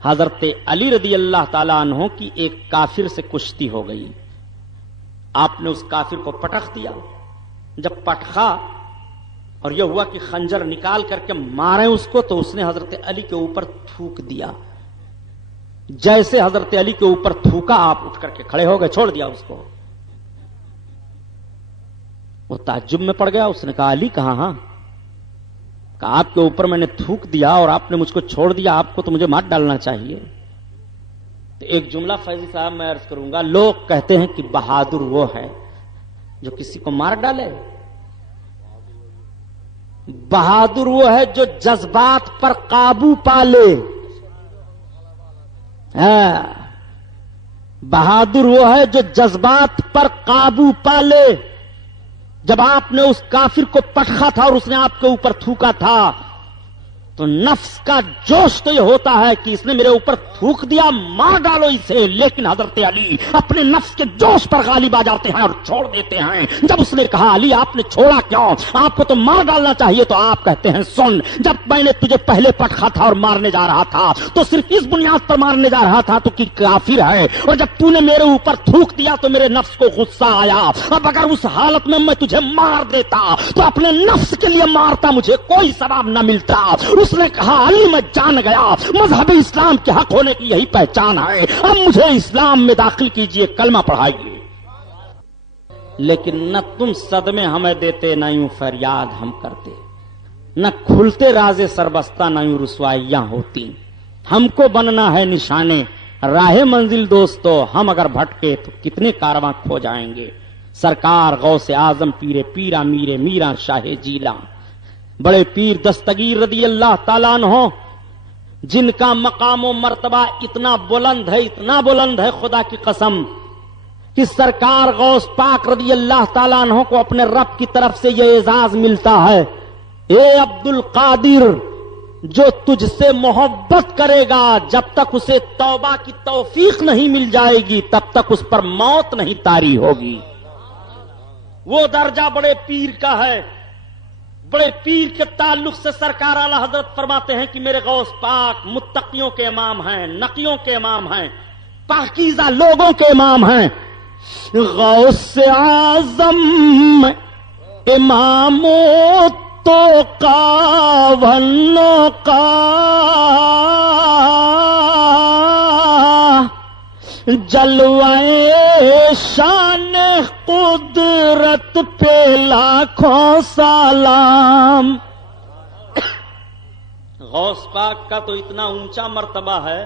حضرت علی رضی اللہ تعالیٰ عنہ کی ایک کافر سے کشتی ہو گئی، آپ نے اس کافر کو پٹخ دیا، جب پٹخا اور یہ ہوا کہ خنجر نکال کر کے مارے اس کو تو اس نے حضرت علی کے اوپر تھوک دیا۔ جیسے حضرت علی کے اوپر تھوکا آپ اٹھ کر کے کھڑے ہو گئے، چھوڑ دیا اس کو۔ وہ تعجب میں پڑ گیا، اس نے کہا علی کہاں؟ ہاں کہ آپ کے اوپر میں نے تھوک دیا اور آپ نے مجھ کو چھوڑ دیا، آپ کو تو مجھے مار ڈالنا چاہیے۔ تو ایک جملہ فیضی صاحب میں عرض کروں گا، لوگ کہتے ہیں کہ بہادر وہ ہے جو کسی کو مار ڈالے، بہادر وہ ہے جو جذبات پر قابو پا لے۔ بہادر وہ ہے جو جذبات پر قابو پا لے۔ جب آپ نے اس کافر کو پٹخا تھا اور اس نے آپ کے اوپر تھوکا تھا تو نفس کا جوش تو یہ ہوتا ہے کہ اس نے میرے اوپر تھوک دیا، مار ڈالو اسے، لیکن حضرت علی اپنے نفس کے جوش پر غالب آ جاتے ہیں اور چھوڑ دیتے ہیں۔ جب اس نے کہا علی آپ نے چھوڑا کیوں؟ آپ کو تو مار ڈالنا چاہیے، تو آپ کہتے ہیں سن، جب میں نے تجھے پہلے پٹخا تھا اور مارنے جا رہا تھا تو صرف اس بنیاد پر مارنے جا رہا تھا تو کہ کافر ہے، اور جب تو نے میرے اوپر تھوک دیا تو میرے نفس کو غصہ آیا۔ اب اگر اس حالت میں تجھے مار دیتا تو اپنے نفس کے لیے مارتا، مجھے کوئی ثواب نہ ملتا۔ اس نے کہا علی میں جان گیا مذہب اسلام کے حق ہونے کی یہی پہچان ہے، اب مجھے اسلام میں داخل کیجئے، کلمہ پڑھائیے۔ لیکن نہ تم صدمے ہمیں دیتے، نہ یوں فریاد ہم کرتے، نہ کھلتے راز سربستہ، نہ یوں رسوائیاں ہوتی۔ ہم کو بننا ہے نشانے راہ منزل دوستو، ہم اگر بھٹکے تو کتنے کارواں کھو جائیں گے۔ سرکار غوث اعظم پیر پیرا میرے میرا شاہ جیلا، بڑے پیر دستگیر رضی اللہ تعالیٰ عنہ، جن کا مقام و مرتبہ اتنا بلند ہے، اتنا بلند ہے خدا کی قسم کہ سرکار غوث پاک رضی اللہ تعالیٰ عنہ کو اپنے رب کی طرف سے یہ اعزاز ملتا ہے، اے عبد القادر، جو تجھ سے محبت کرے گا جب تک اسے توبہ کی توفیق نہیں مل جائے گی تب تک اس پر موت نہیں طاری ہوگی۔ وہ درجہ بڑے پیر کا ہے۔ بڑے پیر کے تعلق سے سرکار اعلی حضرت فرماتے ہیں کہ میرے غوث پاک متقیوں کے امام ہیں، نقیوں کے امام ہیں، پاکیزہ لوگوں کے امام ہیں۔ غوث اعظم اماموں تو قاونوں کا جلوے شان قدرت پہ لاکھوں سلام۔ غوث پاک کا تو اتنا اونچا مرتبہ ہے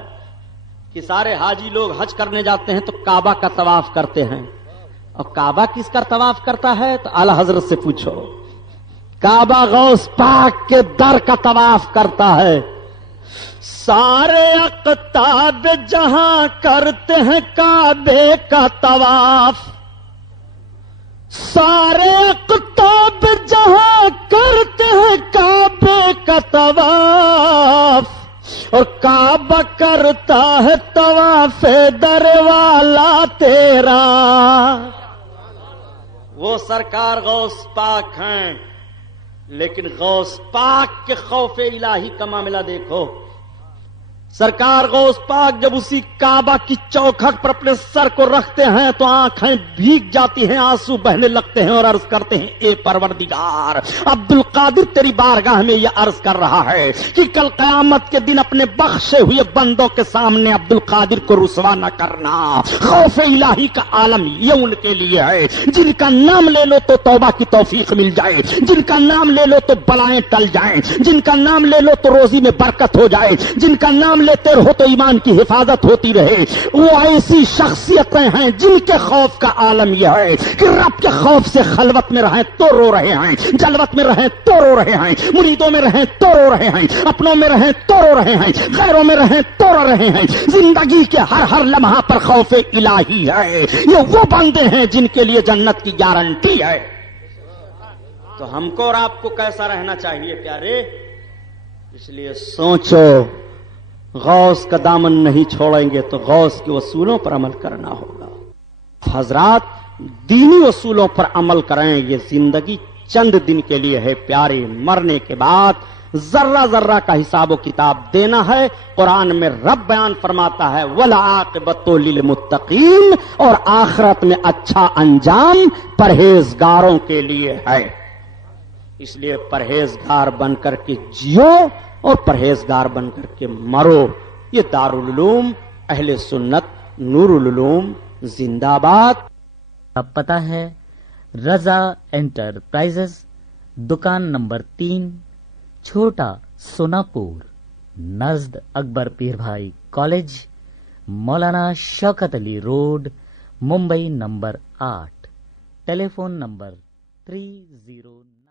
کہ سارے حاجی لوگ حج کرنے جاتے ہیں تو کعبہ کا طواف کرتے ہیں، اور کعبہ کس کا طواف کرتا ہے؟ تو اعلی حضرت سے پوچھو۔ کعبہ غوث پاک کے در کا طواف کرتا ہے۔ سارے اقطاب جہاں کرتے ہیں کعبے کا طواف، سارے اقطاب جہاں کرتے ہیں کعبے کا طواف، اور کعبہ کرتا ہے طواف در والا تیرا۔ وہ سرکار غوث پاک ہیں، لیکن غوث پاک کے خوف الہی کا معاملہ دیکھو۔ سرکار غوث پاک جب اسی کعبہ کی چوکھٹ پر اپنے سر کو رکھتے ہیں تو آنکھیں بھیگ جاتی ہیں، آنسو بہنے لگتے ہیں، اور عرض کرتے ہیں اے پروردگار، عبد القادر تیری بارگاہ میں یہ عرض کر رہا ہے کہ کل قیامت کے دن اپنے بخشے ہوئے بندوں کے سامنے عبد القادر کو رسوا نہ کرنا۔ خوف الہی کا عالم یہ ان کے لیے ہے جن کا نام لے لو تو توبہ کی توفیق مل جائے، جن کا نام لے لو تو بلائیں ٹل جائیں، جن کا نام لے لو تو روزی میں برکت ہو جائے، جن کا نام لیتے رہو تو ایمان کی حفاظت ہوتی رہے۔ وہ ایسی شخصیتیں ہیں جن کے خوف کا عالم یہ ہے کہ رب کے خوف سے خلوت میں رہیں تو رو رہے ہیں، جلوت میں رہیں تو رو رہے ہیں، مریدوں میں رہیں تو رو رہے ہیں، اپنوں میں رہیں تو رو رہے ہیں، غیروں میں رہیں تو رو رہے ہیں۔ زندگی کے ہر لمحہ پر خوف الہی ہے۔ یہ وہ بندے ہیں جن کے لیے جنت کی گارنٹی ہے۔ تو ہم کو اور آپ کو کیسا رہنا چاہیے پیارے؟ اس لیے سوچو، غوث کا دامن نہیں چھوڑیں گے تو غوث کے اصولوں پر عمل کرنا ہوگا۔ حضرات، دینی اصولوں پر عمل کریں۔ یہ زندگی چند دن کے لیے ہے پیارے، مرنے کے بعد ذرہ ذرہ کا حساب و کتاب دینا ہے۔ قرآن میں رب بیان فرماتا ہے وَالْعَاقِبَةُ لِلْمُتَّقِينَ، اور آخرت میں اچھا انجام پرہیزگاروں کے لیے ہے۔ اس لیے پرہیزگار بن کر کے جیو اور پرہیزگار بن کر کے مرو۔ یہ دارالعلوم اہل سنت نور العلوم زندہ باد۔ اب پتہ ہے رضا انٹرپرائزز، دکان نمبر 3، چھوٹا سوناپور، نزد اکبر پیر بھائی کالج، مولانا شوکت علی روڈ، ممبئی نمبر 8، ٹیلی فون نمبر 30